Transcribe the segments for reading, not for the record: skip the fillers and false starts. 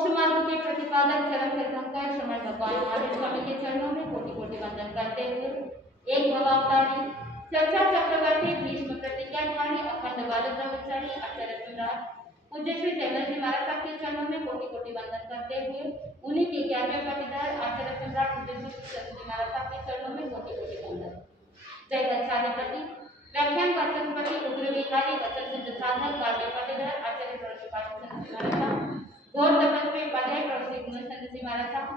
मोक्ष मार्ग के प्रतिपादक चरण तीर्थंकर श्रमण भगवान महावीर स्वामी के चरणों में कोटि कोटि वंदन करते हुए एक भवावतारी चर्चा चक्रवर्ती भीष्म प्रतिज्ञाधारी अखंड बाल ब्रह्मचारी आचार्य सम्राट पूज्य श्री जयमल जी महाराज साहब के चरणों में कोटि कोटि वंदन करते हुए उन्हीं के 11वें पाटीदार आचार्य सम्राट पूज्य श्री चंद्र जी महाराज साहब के चरणों में कोटि कोटि वंदन। जय दत्ताधिपति व्याख्यान वचनपति उग्र विहारी वचन सिद्ध साधक 12वें पाटीदार आचार्य प्रवचन चंद्र जी महाराज साहब गौर तपस्वी उपाध्याय प्रवचन गुण चंद्र जी महाराज साहब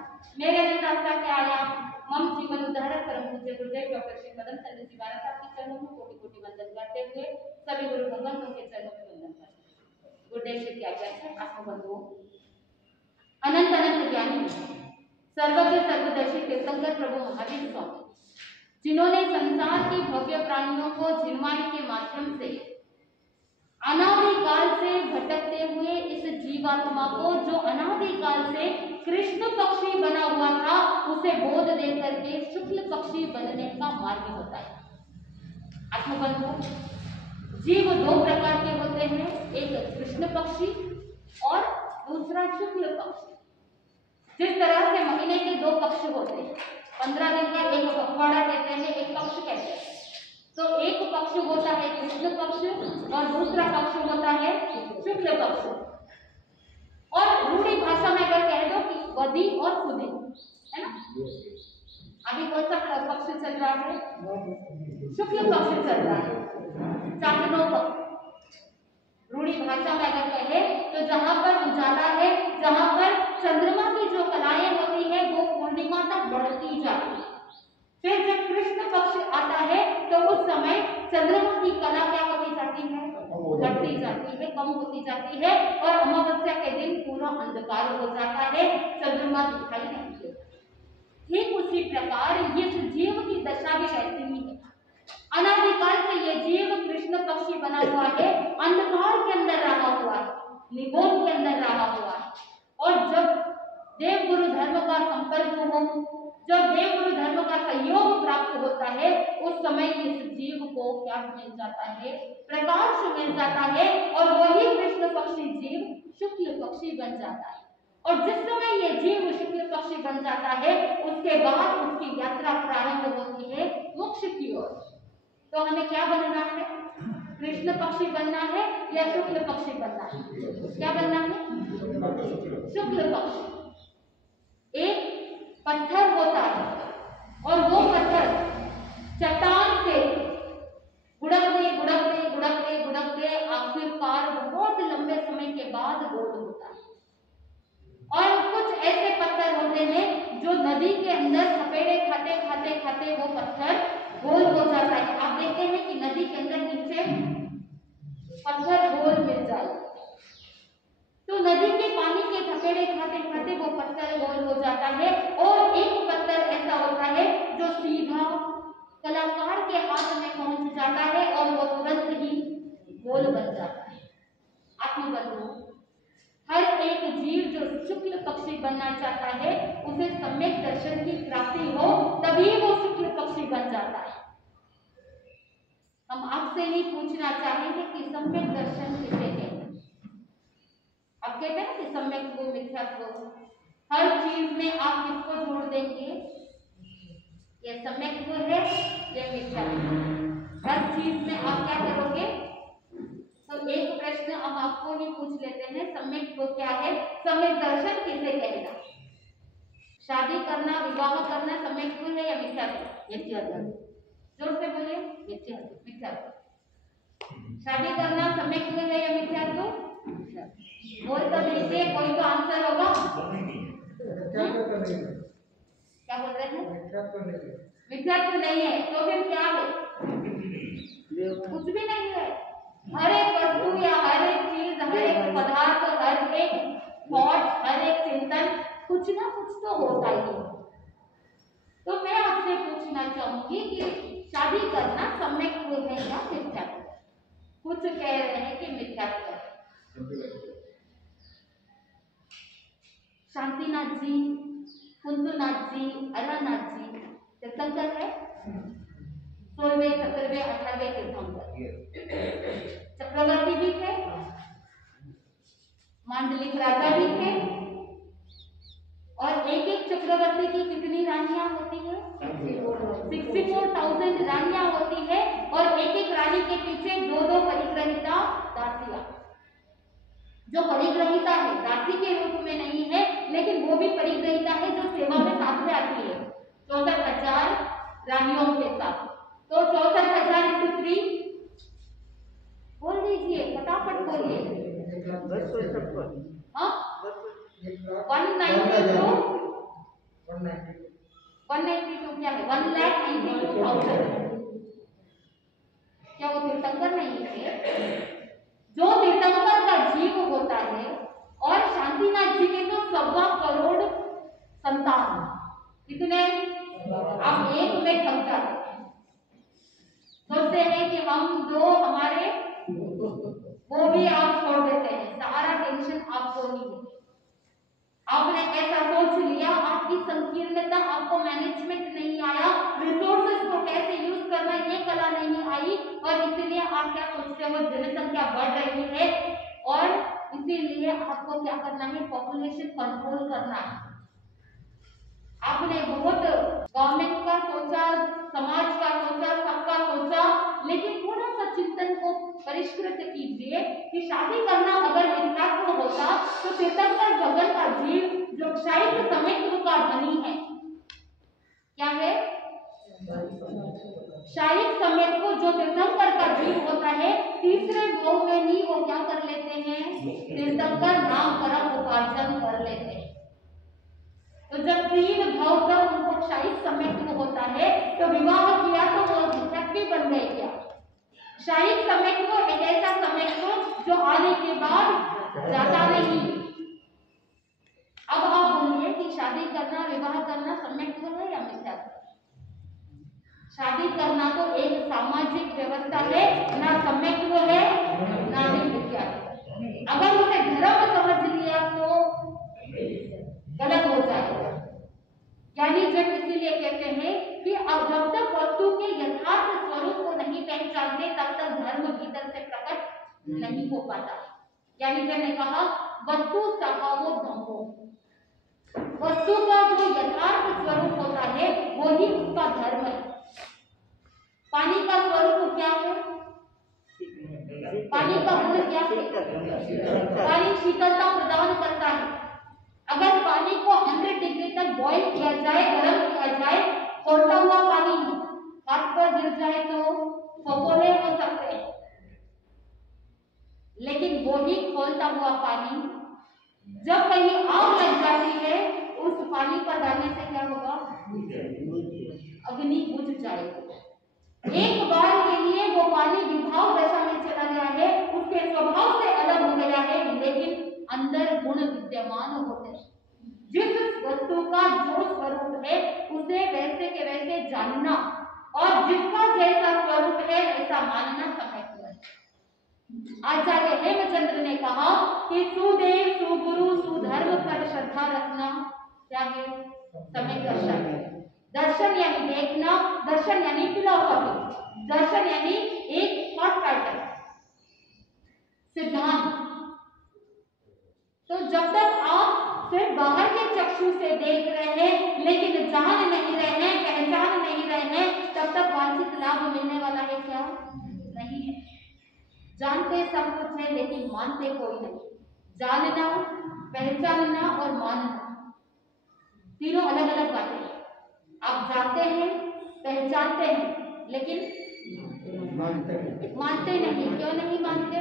मेरे अनंत के आयाम मम जीवन उद्धारक परम पूज्य गुरुदेव डॉक्टर श्री मदन चंद्र जी महाराज साहब के चरणों में कोटि कोटि वंदन करते हुए सभी गुरु भगवंतों के चरणों में वंदन करते हैं। गुरुदेव श्री क्या कहते हैं आत्मबंधुओं अनंत अनंत ज्ञानी सर्वज्ञ सर्वदर्शी तीर्थंकर प्रभु महावीर स्वामी जिन्होंने संसार की भव्य प्राणियों को झिलवाने के माध्यम से अनादिकाल से भटकते हुए इस जीवात्मा को जो अनादिकाल से कृष्ण पक्षी बना हुआ था उसे बोध दे करके शुक्ल पक्षी बनने का मार्ग बताया। आत्मबंधु जीव दो प्रकार के होते हैं, एक कृष्ण पक्षी और दूसरा शुक्ल पक्षी। जिस तरह से महीने के दो पक्ष होते हैं, 15 दिन का एक पखवाड़ा कहते हैं, एक पक्ष कहते हैं। तो एक पक्ष होता है कृष्ण पक्ष और दूसरा पक्ष होता है शुक्ल पक्ष। और रूढ़ी भाषा में अगर कह दो कि वदी और सुदी, है ना। अभी कौन सा पक्ष चल रहा है? शुक्ल पक्ष चल रहा है, चांदनो पक्ष। रूढ़ी भाषा में अगर कहे तो जहां पर उजाला है, जहां पर चंद्रमा की जो कलाएं होती है वो पूर्णिमा तक बढ़ती जाती है। फिर जब कृष्ण पक्ष आता है तो उस समय चंद्रमा की कला क्या होती जाती है? घटती जाती है, कम होती जाती है और अमावस्या के दिन पूरा अंधकार हो जाता है, चंद्रमा दिखाई नहीं देता। ठीक उसी प्रकार ये जीव की दशा भी ऐसी ही है। अनादिकाल से ये जीव कृष्ण पक्षी बना हुआ है, अंधकार के अंदर रहा हुआ है, निगोद के अंदर रहा हुआ है। और जब देव गुरु धर्म का संपर्क हो, जब देव गुरु धर्म का सहयोग प्राप्त होता है, उस समय इस जीव को क्या मिल जाता है? प्रकाश मिल जाता है और वही कृष्ण पक्षी जीव शुक्ल पक्षी बन जाता है। और जिस समय ये जीव शुक्ल पक्षी बन जाता है उसके बाद उसकी यात्रा प्रारंभ होती है मोक्ष की ओर। तो हमें क्या बनना है? कृष्ण पक्षी बनना है या शुक्ल पक्षी बनना है? क्या बनना है? शुक्ल पक्षी। एक पत्थर होता है और वो पत्थर चट्टान से गुड़कते गुड़कते गुड़कते गुड़कते आखिरकार बहुत लंबे समय के बाद गोल होता है। और कुछ ऐसे पत्थर होते हैं जो नदी के अंदर थपेड़े खाते खाते खाते वो पत्थर गोल हो जाता है। आप देखते हैं कि नदी के अंदर नीचे पत्थर गोल मिल जाए तो नदी के पानी के थपेड़े खाते खाते वो पत्थर गोल हो जाता है। और एक पत्थर ऐसा होता है जो सीधा कलाकार के हाथ में पहुंच जाता है और वो तुरंत ही गोल बन जाता है। आत्मबंधु हर एक जीव जो शुक्ल पक्षी बनना चाहता है उसे सम्यक दर्शन की प्राप्ति हो तभी वो शुक्ल पक्षी बन जाता है। हम आपसे ही पूछना चाहेंगे कि सम्यक दर्शन किसे कहते हैं? अब कहते हैं कि सम्यक को मिथ्यात्व, हर चीज में आप किसको जोड़ देंगे? ये सम्यक को है, ये मिथ्यात्व। हर चीज में आप क्या करोगे? तो एक प्रश्न हम आपको ही पूछ लेते हैं, सम्यक को क्या है? सम्यक दर्शन किसे कहना? शादी करना, विवाह करना सम्यक को है या मिथ्यात्व? मिथ्यात्व। जोर से बोलिए। मिथ्यात्व। मिथ्यात्व। शादी करना सम्यक को है या मिथ्यात्व? बोल तो दीजिए, कोई तो आंसर होगा। क्या बोल रहे हैं? मिथ्यात्व नहीं है। तो फिर क्या है? कुछ भी नहीं है। हर एक वस्तु या हर एक चीज, हर एक पदार्थ, हर एक थॉट, हर एक चिंतन कुछ ना कुछ तो होता ही है। तो मैं आपसे पूछना चाहूंगी कि शादी करना सम्यक है या मिथ्यात्व? कुछ कह रहे हैं कि मिथ्यात्व है। शांतिनाथ जी, कुंदनाथ जी, अलानाथ जी तीर्थंकर है, 16वें, 17वें, 18वें तीर्थंकर। चक्रवर्ती भी थे, मांडलिक राजा भी थे और एक एक चक्रवर्ती की कितनी रानियां होती है? 64,000 रानियां होती है और एक एक रानी के पीछे दो दो परिग्रहिता दासियां। जो परिग्रहिता है दासी के रूप में नहीं है, लेकिन वो भी परिग्रहिता है जो सेवा में साथ में आती है 64,000 रानियों के साथ। तो 64,000 × 3 बोल दीजिए, फटाफट बोलिए। 192 क्या है? 1,92,000। क्या वो तीर्थंकर नहीं है? जो तीर्थंकर का जीव होता है, और शांतिनाथ जी के तो 1.25 करोड़ संतान। कितने? आप एक में थक जाते हैं, सोचते हैं कि हम दो हमारे, वो भी आप छोड़ देते हैं, सारा टेंशन आपको ही है। आपने ऐसा सोच लिया, आपकी संकीर्णता, आपको मैनेजमेंट नहीं आया, रिसोर्सेज को कैसे यूज करना ये कला नहीं आई, और इसीलिए आप क्या सोचते हो? जनसंख्या बढ़ रही है और इसीलिए आपको क्या करना है? पॉपुलेशन कंट्रोल करना है। आपने बहुत गवर्नमेंट का सोचा, समाज का सोचा, सबका सोचा, लेकिन थोड़ा सा चिंतन को परिष्कृत कीजिए कि शादी करना अगर निरर्थक होता तो तीर्थंकर जगत का जीव जो क्षायिक समित्व का धनी है, क्या है? क्षायिक समित्व जो तीर्थंकर का जीव होता है, तीसरे भाव में ही वो क्या कर लेते हैं? तीर्थंकर नाम कर्म उपार्जन कर लेते हैं। तो जब 3 भाव तक उनको क्षायिक समित्व होता है तो विवाह किया तो वो भी बन गए। क्या क्षायिक समित्व एक ऐसा समित्व जो आने के बाद जाता नहीं। अब आप बोलिए कि शादी करना, विवाह करना समित्व है या मिथ्या? शादी करना तो एक सामाजिक व्यवस्था है, ना समित्व है ना ही मिथ्या है। अगर उसे धर्म समझ लिया तो गलत हो जाएगा। यानी जब इसीलिए कहते हैं कि अब जब तक वस्तु के यथार्थ स्वरूप को नहीं पहचानते तब तक धर्म भीतर से प्रकट नहीं हो पाता। यानी जब मैं कहा वस्तु सहावो धम्मो, वस्तु का जो यथार्थ स्वरूप होता है वो ही उसका धर्म है। पानी का स्वरूप क्या है? पानी का गुण क्या है? पानी शीतलता प्रदान करता है। अगर पानी को 100 डिग्री तक बॉईल किया जाए, गर्म किया जाए, खोलता हुआ पानी हाथ पर गिर जाए तो फफोले हो सकते हैं, लेकिन वो ही खोलता हुआ पानी जब कहीं आग लग जाती है, उस पानी पर डालने से क्या होगा? अग्नि बुझ जाएगी। एक बार के लिए वो पानी विभाव दशा में चला गया है, उसके स्वभाव से अलग हो गया है, लेकिन अंदर गुण विद्यमान होते हैं। जिस वस्तु का जो स्वरूप है उसे वैसे के वैसे जानना और जिसका जैसा स्वरूप है वैसा मानना समित्व है। आचार्य हेमचंद्र ने कहा कि सुदेव, सुगुरु, सुधर्म पर श्रद्धा रखना क्या है? समित्व दर्शन। दर्शन यानी देखना, दर्शन यानी फिलॉसफी, दर्शन यानी एक थॉट पैटर्न, सिद्धांत। तो जब तक आप सिर्फ बाहर के चक्षु से देख रहे हैं लेकिन जान नहीं रहे हैं, पहचान नहीं रहे हैं, तब तक वांछित लाभ मिलने वाला है क्या? नहीं है। जानते सब कुछ है लेकिन मानते कोई नहीं। जानना, पहचानना और मानना तीनों अलग अलग बातें हैं। आप जानते हैं, पहचानते हैं, लेकिन मानते नहीं। क्यों नहीं मानते?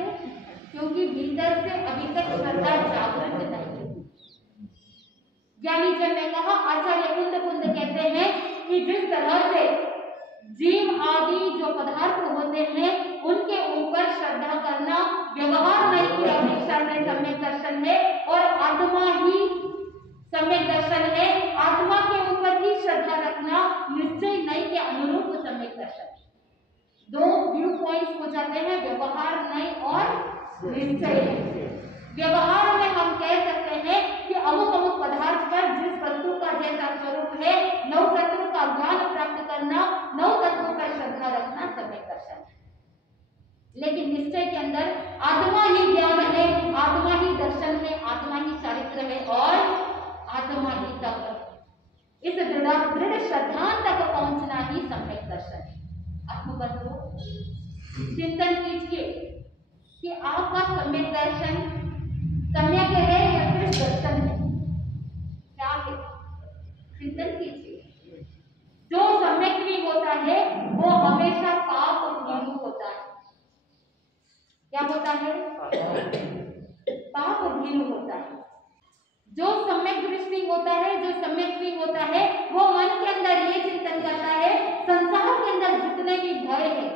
क्योंकि भीतर से अभी तक श्रद्धा जागृत नहीं। ज्ञानी जन ने कहा, आचार्य कुंद कहते हैं कि जिस तरह से जीव आदि जो पदार्थ होते हैं उनके ऊपर श्रद्धा करना व्यवहार नहीं की अपेक्षा से सम्यक दर्शन है, और आत्मा ही सम्यक दर्शन है। आत्मा के ऊपर ही श्रद्धा रखना निश्चय नहीं के अनुरूप सम्यक दर्शन। दो व्यू पॉइंट्स हो जाते हैं, व्यवहार नहीं और निश्चय। व्यवहार में हम कह सकते हैं कि अमुक अमुक पदार्थ पर जिस वस्तु का जैसा स्वरूप है, नौ तत्व का ज्ञान प्राप्त करना, नौ तत्वों पर श्रद्धा रखना सम्यक दर्शन है। लेकिन निश्चय के अंदर आत्मा ही ज्ञान है, आत्मा ही दर्शन है, आत्मा ही चारित्र है और आत्मा ही तप चिंतन कीजिए कि आपका सम्यक दर्शन सम्यक है या फिर दर्शन है, क्या है? चिंतन कीजिए। जो सम्यक भी होता है वो हमेशा पाप भीरू होता है। क्या होता है? पाप भीरू होता है। जो सम्यक दृष्टि होता है, जो सम्यक भी होता है, वो मन के अंदर ये चिंतन करता है, संसार के अंदर जितने भी भय है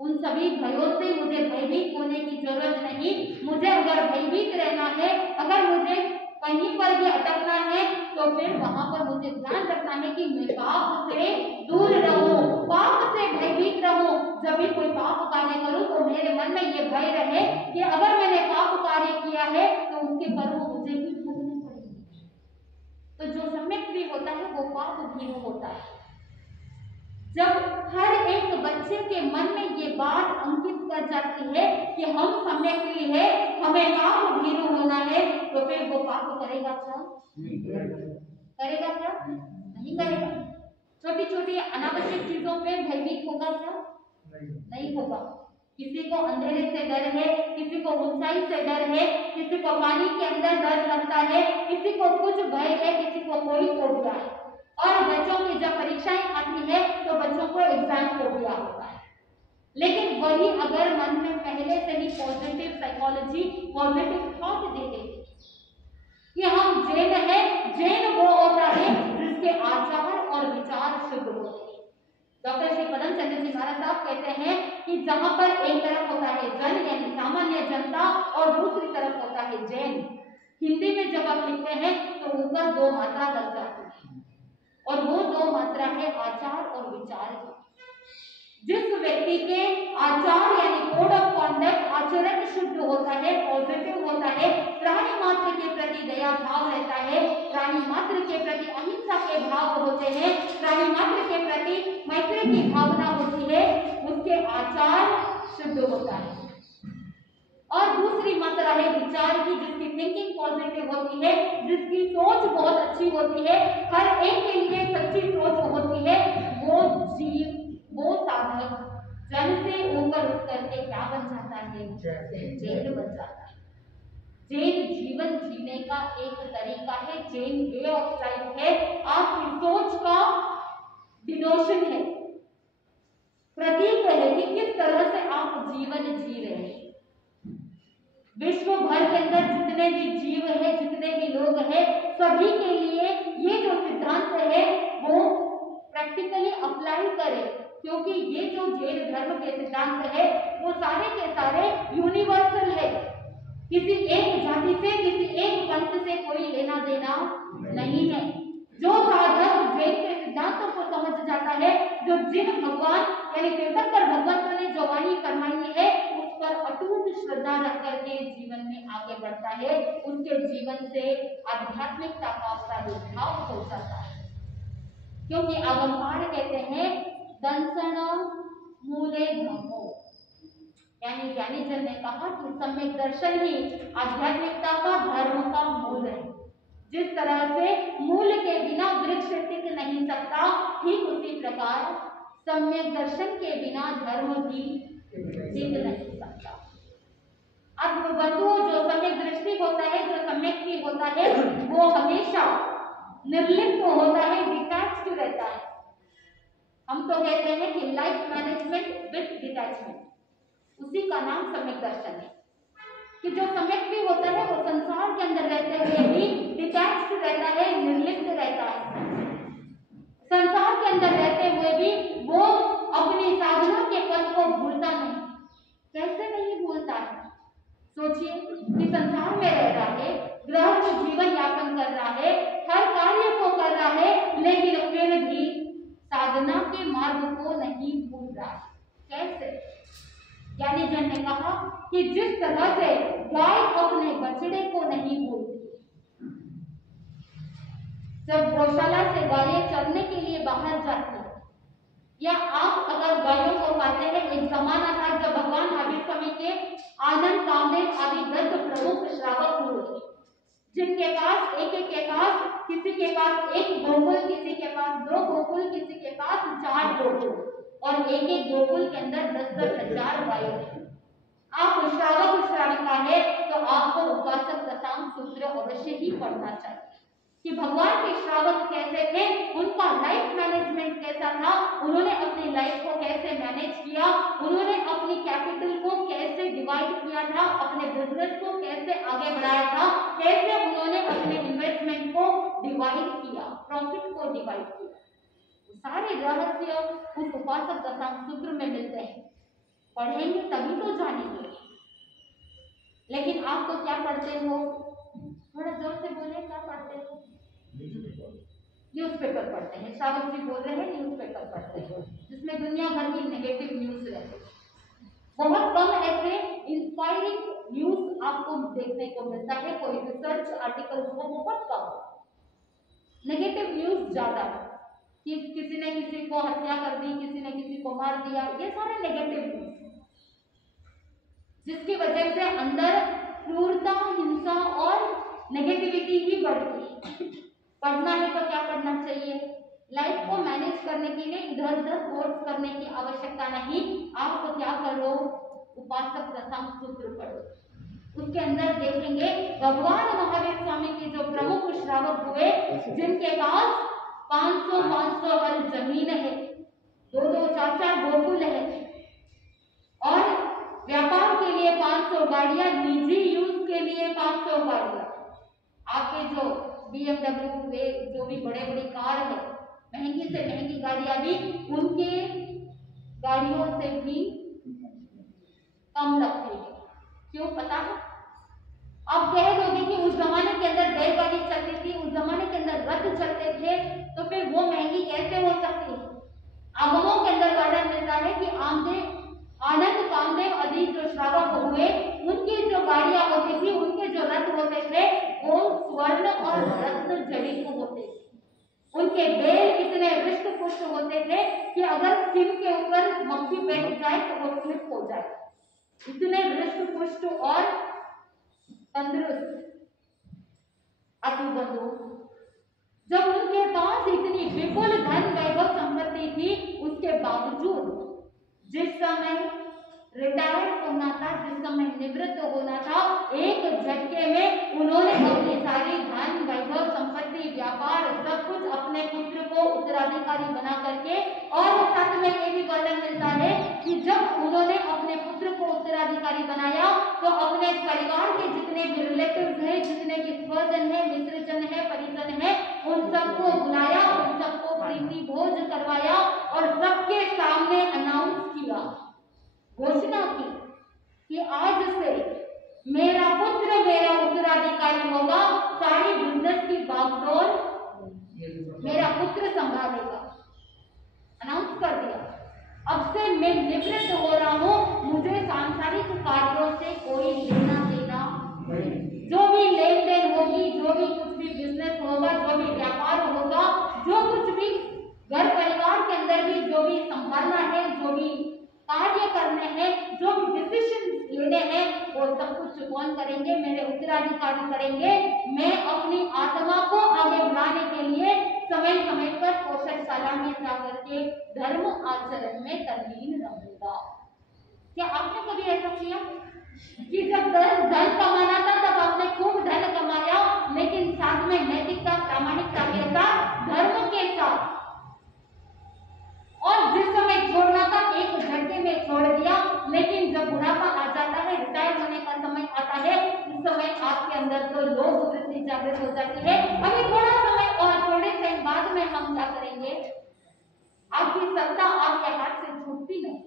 उन सभी भयों से मुझे भयभीत होने की जरूरत नहीं। मुझे अगर भयभीत रहना है, अगर मुझे कहीं पर भी अटकना है, तो फिर वहां पर मुझे ध्यान रखना है कि मैं पाप से दूर रहूं, पाप से भयभीत रहूं। जब भी कोई पाप कार्य करूं तो मेरे मन में ये भय रहे कि अगर मैंने पाप कार्य किया है तो उसके कर्म मुझे ही भोगने पड़ेंगे। तो जो सम्यक भी होता है वो पाप भीरू होता है। जब हर एक बच्चे के मन में ये बात अंकित कर जाती है कि हम सम्यक भी है, हमें पाप भीरू होना है, तो फिर वो पाप करेगा क्या? करेगा क्या? नहीं करेगा। छोटी छोटी अनावश्यक चीजों पे भयभीत होगा क्या? नहीं होगा। किसी को अंधेरे से डर है, किसी को ऊंचाई से डर है, किसी को पानी के अंदर डर लगता है, किसी को कुछ भय है, किसी को कोई फोबिया है। और बच्चों की जब परीक्षाएं आती है तो बच्चों को एग्जाम फोबिया होता है। लेकिन वही अगर मन में पहले से ही positive psychology, positive thought they दे कि हम जैन है, जैन वो होता है जिसके आचार और विचार शुद्ध होते हैं। डॉक्टर श्री पदम चंद्र जी महाराज साहब कहते हैं कि जहां पर एक तरफ होता है जन यानी सामान्य जनता और दूसरी तरफ होता है जैन, हिंदी में जब आप लिखते हैं तो ऊपर दो मात्रा लग जाती है और वो दो मात्रा है आचार और विचार की। जिस व्यक्ति के आचार यानी कोड ऑफ कॉन्डक्ट, आचरण शुद्ध होता है, पॉजिटिव होता है, प्राणी मात्र के प्रति दया भाव रहता है, प्राणी मात्र के प्रति अहिंसा के भाव होते हैं, प्राणी मात्र के प्रति मैत्री की भावना होती है, उसके आचार शुद्ध होता है। और दूसरी मात्रा है विचार की, जिसकी थिंकिंग पॉजिटिव होती है, जिसकी सोच बहुत अच्छी होती है, हर एक के लिए सच्ची सोच होती है। वो जीव, वो साधक जन से ऊपर उठ करके क्या बन जाता है? जैन बन जाता है। जैन जीवन जीने का एक तरीका है, जैन वे ऑफ लाइफ है, आपकी सोच का डिनोशन है, प्रतीक है कि किस तरह से आप जीवन जी रहे हैं। विश्व भर के अंदर जितने भी जीव है, जितने भी लोग हैं, सभी के लिए ये जो सिद्धांत है वो प्रैक्टिकली अप्लाई करें, क्योंकि ये जो जैन धर्म के सिद्धांत है वो सारे के सारे यूनिवर्सल है। किसी एक जाति से, किसी एक पंथ से कोई लेना देना नहीं है। जो साधक जैन के सिद्धांतों को समझ जाता है, जो जिन भगवान यानी तीर्थंकर भगवंतों ने जो वाणी फरमाई है उस पर अटूट श्रद्धा रख करके जीवन में आगे बढ़ता है, उसके जीवन से आध्यात्मिकता का प्रादुर्भाव हो जाता है। क्योंकि आगमकार कहते हैं दंसन मूले धम्मो, यानी ज्ञानी जन ने कहा कि सम्यक दर्शन ही आध्यात्मिकता का, धर्म का मूल है। जिस तरह से मूल के बिना वृक्ष टिक नहीं सकता, ठीक उसी प्रकार सम्यक दर्शन के बिना धर्म भी टिक नहीं सकता। अब बंधुओं, जो सम्यक दृष्टि होता है, जो सम्यक भी होता है, वो हमेशा निर्लिप्त होता है, डिटैच्ड रहता है। हम तो कहते हैं कि लाइफ मैनेजमेंट विद डिटैचमेंट, उसी का नाम सम्यक दर्शन है। कि जो सम्यक भी होता है वो संसार के अंदर रहते हुए भी डिटैच्ड रहता है, निर्लिप्त रहता है। संसार के अंदर रहते हुए भी वो अपनी साधना के पद को भूलता नहीं। कैसे नहीं भूलता है? सोचिए कि संसार में रह रहा है, गृहस्थ जीवन यापन कर रहा है, हर कार्य को कर रहा है, लेकिन फिर भी साधना के मार्ग को नहीं भूल रहा है। कैसे? ज्ञानी जन ने कहा कि जिस तरह से गाय अपने बछड़े को नहीं भूलती, जब गौशाला से गायें चरने के लिए बाहर जाती है, या आप अगर गायों को पाते हैं, एक जमाना था जब भगवान महावीर स्वामी के आनंद, कामदेव आदि 10 प्रमुख श्रावक हुए, जिनके पास एक एक के पास, किसी के पास एक गोकुल, किसी के पास 2 गोकुल, किसी के पास 4 गोकुल, और एक एक गोकुल के अंदर 10-10 भाई, आप श्रावक श्राविका है तो आपको उपासक दशांग सूत्र अवश्य ही पढ़ना चाहिए कि भगवान के श्रावक कैसे थे, उनका लाइफ मैनेजमेंट कैसा था, उन्होंने अपनी लाइफ को कैसे मैनेज किया, उन्होंने अपनी कैपिटल को कैसे डिवाइड किया था, अपने बिजनेस को कैसे आगे बढ़ाया था, कैसे उन्होंने अपने इन्वेस्टमेंट को डिवाइड किया, प्रॉफिट को डिवाइड किया। सारे रहस्य उस उपासक दशांग सूत्र में मिलते हैं। पढ़ेंगे तभी तो जानेंगे। लेकिन आप तो क्या पढ़ते हो, थोड़ा जोर से बोले, क्या पढ़ते हो? न्यूज़पेपर पढ़ते हैं। श्रावक जी बोल रहे हैं न्यूज़पेपर पढ़ते हैं, जिसमें दुनिया भर की नेगेटिव न्यूज रहती है। बहुत कम ऐसे इंस्पायरिंग न्यूज आपको देखने को मिलता है, कोई रिसर्च आर्टिकल हो बहुत कम, नेगेटिव न्यूज ज्यादा है कि किसी ने किसी को हत्या कर दी, किसी ने किसी को मार दिया, ये सारे नेगेटिव न्यूज, जिसकी वजह से अंदर क्रूरता, हिंसा और नेगेटिविटी ही बढ़ती है। पढ़ना है तो क्या पढ़ना चाहिए? लाइफ को मैनेज करने के लिए इधर उधर कोर्स करने की आवश्यकता नहीं। आप तो क्या करो, उपासक दशांग सूत्र पढ़ो। उसके अंदर देखेंगे भगवान महावीर स्वामी के जो प्रमुख श्रावक हुए, जिनके पास 500 हल जमीन है, 2-2 4-4 गोकुल है, और व्यापार के लिए 500 गाड़ियां, निजी यूज के लिए 500 गाड़ियां। आपके जो BMW, वे जो भी बड़े बड़ी कार है, महंगी से महंगी गाड़ियां भी उनके गाड़ियों से भी कम लगती है। क्यों पता है? आप कह दोगे कि उस जमाने के अंदर बैलगाड़ी चलती थी, उस जमाने के अंदर रथ चलते थे, तो फिर वो महंगी कैसे हो सकती है? आगमों के अंदर वर्णन मिलता है कि आनंद कामदेव आदि जो श्रावक हुए, उनकी जो गाड़ियां होती थी, उनके जो रथ होते थे, वो स्वर्ण और रत्न जड़ित होते थे। उनके बैल इतने हृष्ट पुष्ट होते थे कि अगर सिर के ऊपर मक्खी बैठ जाए तो वो स्लिप हो जाए, इतने हृष्ट पुष्ट और तंदुरुस्त अति बंधु। जब उनके पास इतनी विपुल धन वैभव संपत्ति थी, उसके बावजूद जिस समय रिटायर्ड होना था, जिस समय निवृत्त होना था, एक झटके में उन्होंने अपनी सारी धन वैभव संपत्ति व्यापार सब कुछ अपने पुत्र को उत्तराधिकारी बना करके, और साथ में ये भी वर्णन मिलता है कि जब उन्होंने अपने पुत्र को उत्तराधिकारी बनाया तो अपने परिवार के जितने भी रिलेटिव्स हैं, जितने भी स्वजन है, मित्रजन है, परिजन है, उन सबको बुलाया, उन सबको प्रीति भोज करवाया और सबके सामने अनाउंस किया, घोषणा की कि आज से मेरा पुत्र मेरा उत्तराधिकारी होगा, सारी बिजनेस की बागडोर मेरा पुत्र संभालेगा। अनाउंस कर दिया, अब से मैं निवृत्त हो रहा हूं, मुझे सांसारिक कार्यों से कोई लेना देना, जो भी लेन देन होगी, जो भी कुछ भी बिजनेस होगा, जो भी व्यापार होगा, जो कुछ भी घर परिवार के अंदर भी जो भी संभालना है, जो भी कार्य करने हैं, जो भी डिसीजन लेने हैं, वो सब कुछ कौन करेंगे? मेरे उत्तराधिकारी करेंगे। मैं अपनी आत्मा को आगे बढ़ाने के लिए समय समय पर पोषकशाला में जाकर के धर्म आचरण में तल्लीन रहूंगा। क्या आपने कभी ऐसा किया कि जब धन कमाना था तब आपने खूब धन कमाया, लेकिन साथ में नैतिकता, प्रामाणिकता के साथ, धर्म के साथ, और जिस समय छोड़ना था एक झटके में छोड़ दिया, लेकिन जब बुढ़ापा आ जाता है, रिटायर होने का समय आता है, उस समय आपके अंदर तो लोभ वृत्ति जागृत हो जाती है। अभी थोड़ा समय और थोड़े टाइम बाद में हम क्या करेंगे? आपकी सत्ता आपके हाथ से छूटती नहीं,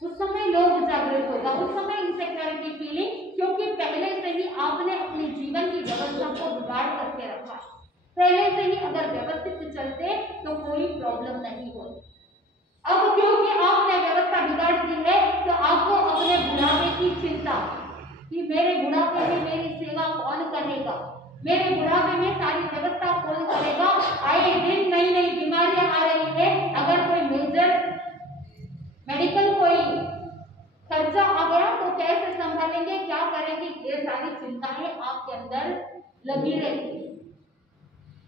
उस समय लोभ जागृत होगा, उस समय इनसिक्योरिटी फीलिंग, क्योंकि पहले से ही आपने अपने जीवन की व्यवस्था को बिगाड़ करके रखा। पहले से ही अगर व्यवस्थित चलते तो कोई प्रॉब्लम नहीं होती। अब क्योंकि आपने व्यवस्था बिगाड़ दी है, तो आपको अपने बुढ़ापे की चिंता कि मेरे बुढ़ापे में मेरी सेवा कौन करेगा, मेरे बुढ़ापे में सारी व्यवस्था कौन करेगा। आए दिन नई नई बीमारियां आ रही है, अगर कोई मेजर मेडिकल कोई खर्चा आ गया तो कैसे संभालेंगे, क्या करेंगे, ये सारी चिंताएं आपके अंदर लगी रहती है।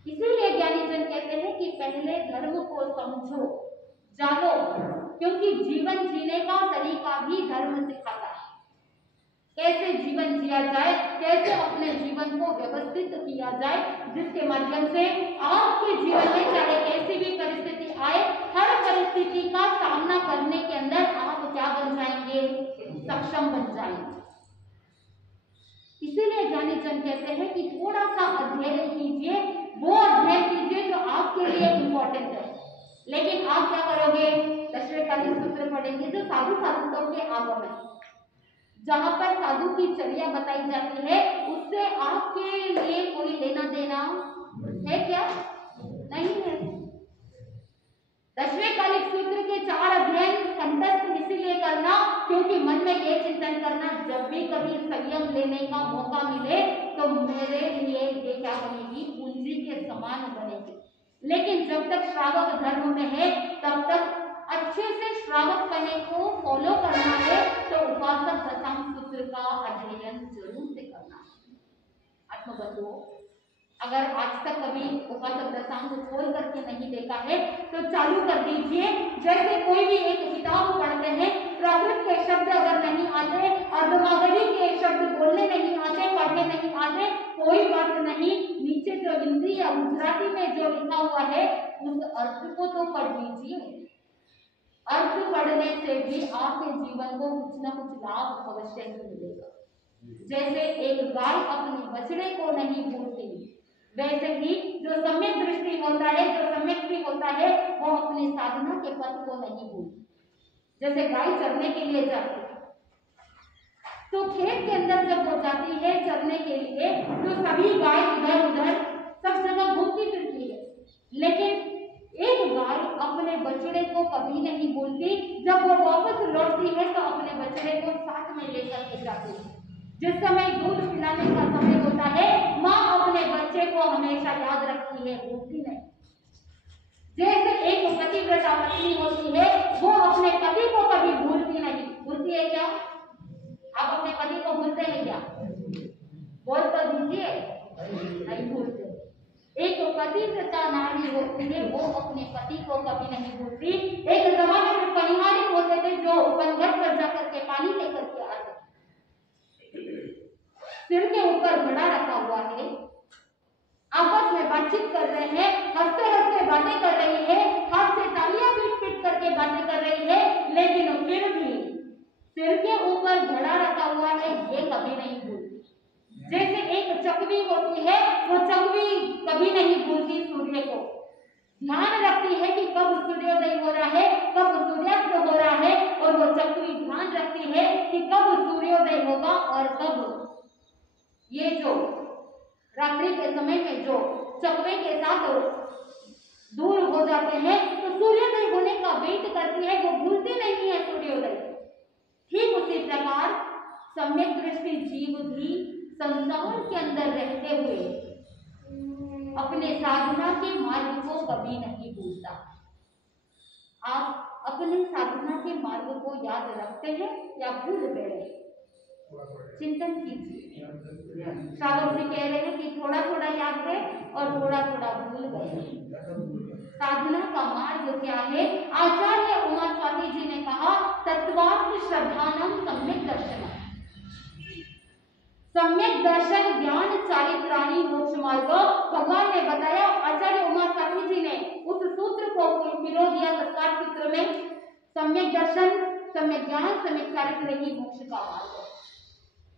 इसीलिए ज्ञानी जन कहते हैं कि पहले धर्म को समझो, जानो, क्योंकि जीवन जीने का तरीका भी धर्म सिखाता है। कैसे जीवन जिया जाए, कैसे अपने जीवन को व्यवस्थित किया जाए, जिसके माध्यम से आपके जीवन में चाहे कैसी भी परिस्थिति आए, हर परिस्थिति का सामना करने के अंदर आप क्या बन जाएंगे, सक्षम बन जाएंगे। इसीलिए ज्ञानी जन कहते हैं कि थोड़ा सा अध्ययन कीजिए, वो अध्ययन कीजिए जो आपके लिए इंपॉर्टेंट है। लेकिन आप क्या करोगे, दशरथकालीन सूत्र पढ़ेंगे जो साधु साधुओं के आगम है, जहां पर साधु की चर्या बताई जाती है, उससे आपके लिए कोई लेना देना है क्या? नहीं है। दशरथकालीन सूत्र के 4 अध्ययन कंठस्थ इसीलिए करना क्योंकि मन में ये चिंतन करना, जब भी कभी संयम लेने का मौका मिले तो मेरे लिए ये क्या बनेगी, पूंजी के समान बनेगी। लेकिन जब तक श्रावक धर्म में है तब तक अच्छे से श्रावक पने को फॉलो करना है, तो उपासक दशांग सूत्र का अध्ययन जरूर से करना है। आत्मबंधुओं, अगर आज तक कभी उपासक दशांग को खोल करके नहीं देखा है तो चालू कर दीजिए। जैसे कोई भी एक किताब पढ़ते हैं, प्राकृत के शब्द अगर नहीं आते, अर्धमागधी के शब्द बोलने नहीं आते, पढ़ने नहीं आते, कोई बात नहीं, नीचे जो हिंदी या गुजराती में जो लिखा हुआ है उस अर्थ को तो पढ़ लीजिए। अर्थ पढ़ने से भी आपके जीवन को कुछ न कुछ लाभ अवश्य ही मिलेगा। जैसे एक गाय अपने बछड़े को नहीं भूलती, वैसे ही जो सम्यक दृष्टि होता है, जो सम्यक भी होता है, वो अपनी साधना के पथ को नहीं भूलती। जैसे गाय चरने के लिए जाती है, तो खेत के अंदर जब वो जाती है चरने के लिए, तो सभी गाय इधर उधर सब जगह घूमती फिरती है, लेकिन एक गाय अपने बछड़े को कभी नहीं भूलती। जब वो वापस लौटती है तो अपने बछड़े को साथ में लेकर के जाती है। जिस समय दूध पिलाने का समय होता है, माँ अपने बच्चे को हमेशा याद रखती है, भूलती नहीं। जैसे एक पतिव्रता पत्नी होती है, वो अपने पति को कभी भूलती नहीं। भूलती है क्या? आप अपने पति को भूलते हैं क्या? बोल तो दीजिए, नहीं भूलते। एक पतिव्रता नारी होती है, वो अपने पति को कभी नहीं भूलती। एक जमाने में पनिहारी होते थे जो उपनगढ़ पर जाकर के पानी लेकर के आते, सिर के ऊपर घड़ा रखा हुआ है, आपस में बातचीत कर रहे हैं, हंसते हंसते बातें कर रही है, हाथ से तालियां पीट पीट करके बातें कर रही है, लेकिन फिर भी सिर के ऊपर घड़ा रखा हुआ है, ये कभी नहीं भूलती। जैसे एक चकवी होती है, वो चकवी कभी नहीं भूलती सूर्य को, ध्यान रखती है कि कब सूर्योदय हो रहा है, कब सूर्यास्त हो रहा है, और वो चकवी ध्यान रखती है कि कब सूर्योदय होगा और कब ये जो रात्रि के समय में जो चकवे के साथ दूर हो जाते हैं तो सूर्योदय होने का वेट करती है, वो भूलती नहीं है सूर्योदय। ठीक उसी प्रकार सम्यक दृष्टि जीव भी संसार के अंदर रहते हुए अपने साधना के मार्ग को कभी नहीं भूलता। आप अपने साधना के मार्ग को याद रखते हैं या भूल गए? चिंतन कीजिए। श्रावक जी कह रहे हैं कि थोड़ा थोड़ा याद है और थोड़ा थोड़ा भूल गए। साधना का मार्ग क्या है? आचार्य उमा स्वामी जी ने कहा, तत्वार्थ श्रद्धानम सम्यक दर्शनम। सम्यक दर्शन ज्ञान चारित्राणी मोक्ष मार्ग। भगवान ने बताया, आचार्य उमा स्वामी जी ने उस सूत्र को पिरो दिया तत्काल सूत्र में, सम्यक दर्शन, सम्यक ज्ञान, सम्यक चारित्र ही मोक्ष का मार्ग।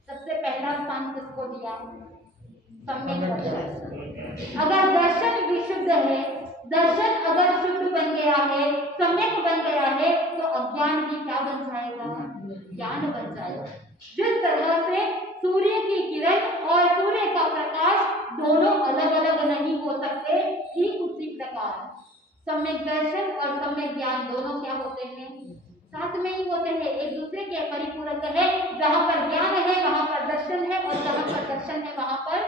सबसे पहला स्थान किसको दिया? सम्यक दर्शन। अगर दर्शन विशुद्ध है, दर्शन अगर शुद्ध बन गया है, सम्यक बन गया है, तो अज्ञान भी क्या बन जाएगा? ज्ञान बन जाएगा। जिस तरह से सूर्य की किरण और सूर्य का प्रकाश दोनों अलग अलग नहीं हो सकते, ठीक उसी प्रकार सम्यक दर्शन और सम्यक ज्ञान दोनों क्या होते हैं? साथ में ही होते हैं, एक दूसरे के परिपूरक है। जहां पर ज्ञान है वहां पर दर्शन है, और जहां पर दर्शन है वहां पर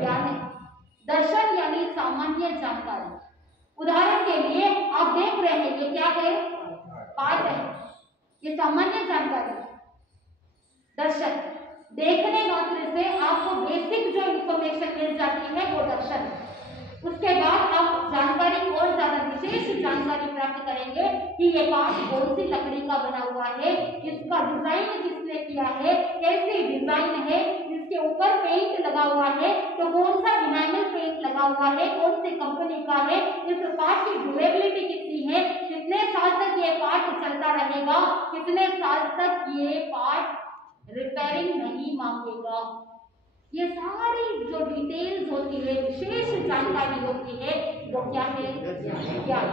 ज्ञान है। दर्शन यानी सामान्य जानकारी। उदाहरण के लिए आप देख रहे हैं, ये क्या है? पाठ है, ये सामान्य जानकारी। दर्शन देखने मात्र से आपको बेसिक जो इंफॉर्मेशन मिल जाती है, वो दर्शन है। उसके बाद आप जानकारी और ज्यादा विशेष जानकारी प्राप्त करेंगे कि ये पाठ कौन सी लकड़ी का बना हुआ है, इसका डिजाइन किसने किया है, कैसे डिजाइन है, इसके ऊपर पेंट लगा हुआ है तो कौन सा इनामल पेंट लगा हुआ है, कौन सी कंपनी का है, इस पाठ की ड्यूरेबिलिटी कितनी है, कितने साल तक ये पाठ चलता रहेगा, कितने साल तक ये पाठ रिपेयरिंग नहीं मांगेगा। ये सारी जो डिटेल्स होती है, विशेष जानकारी होती है, वो क्या है? ज्ञान।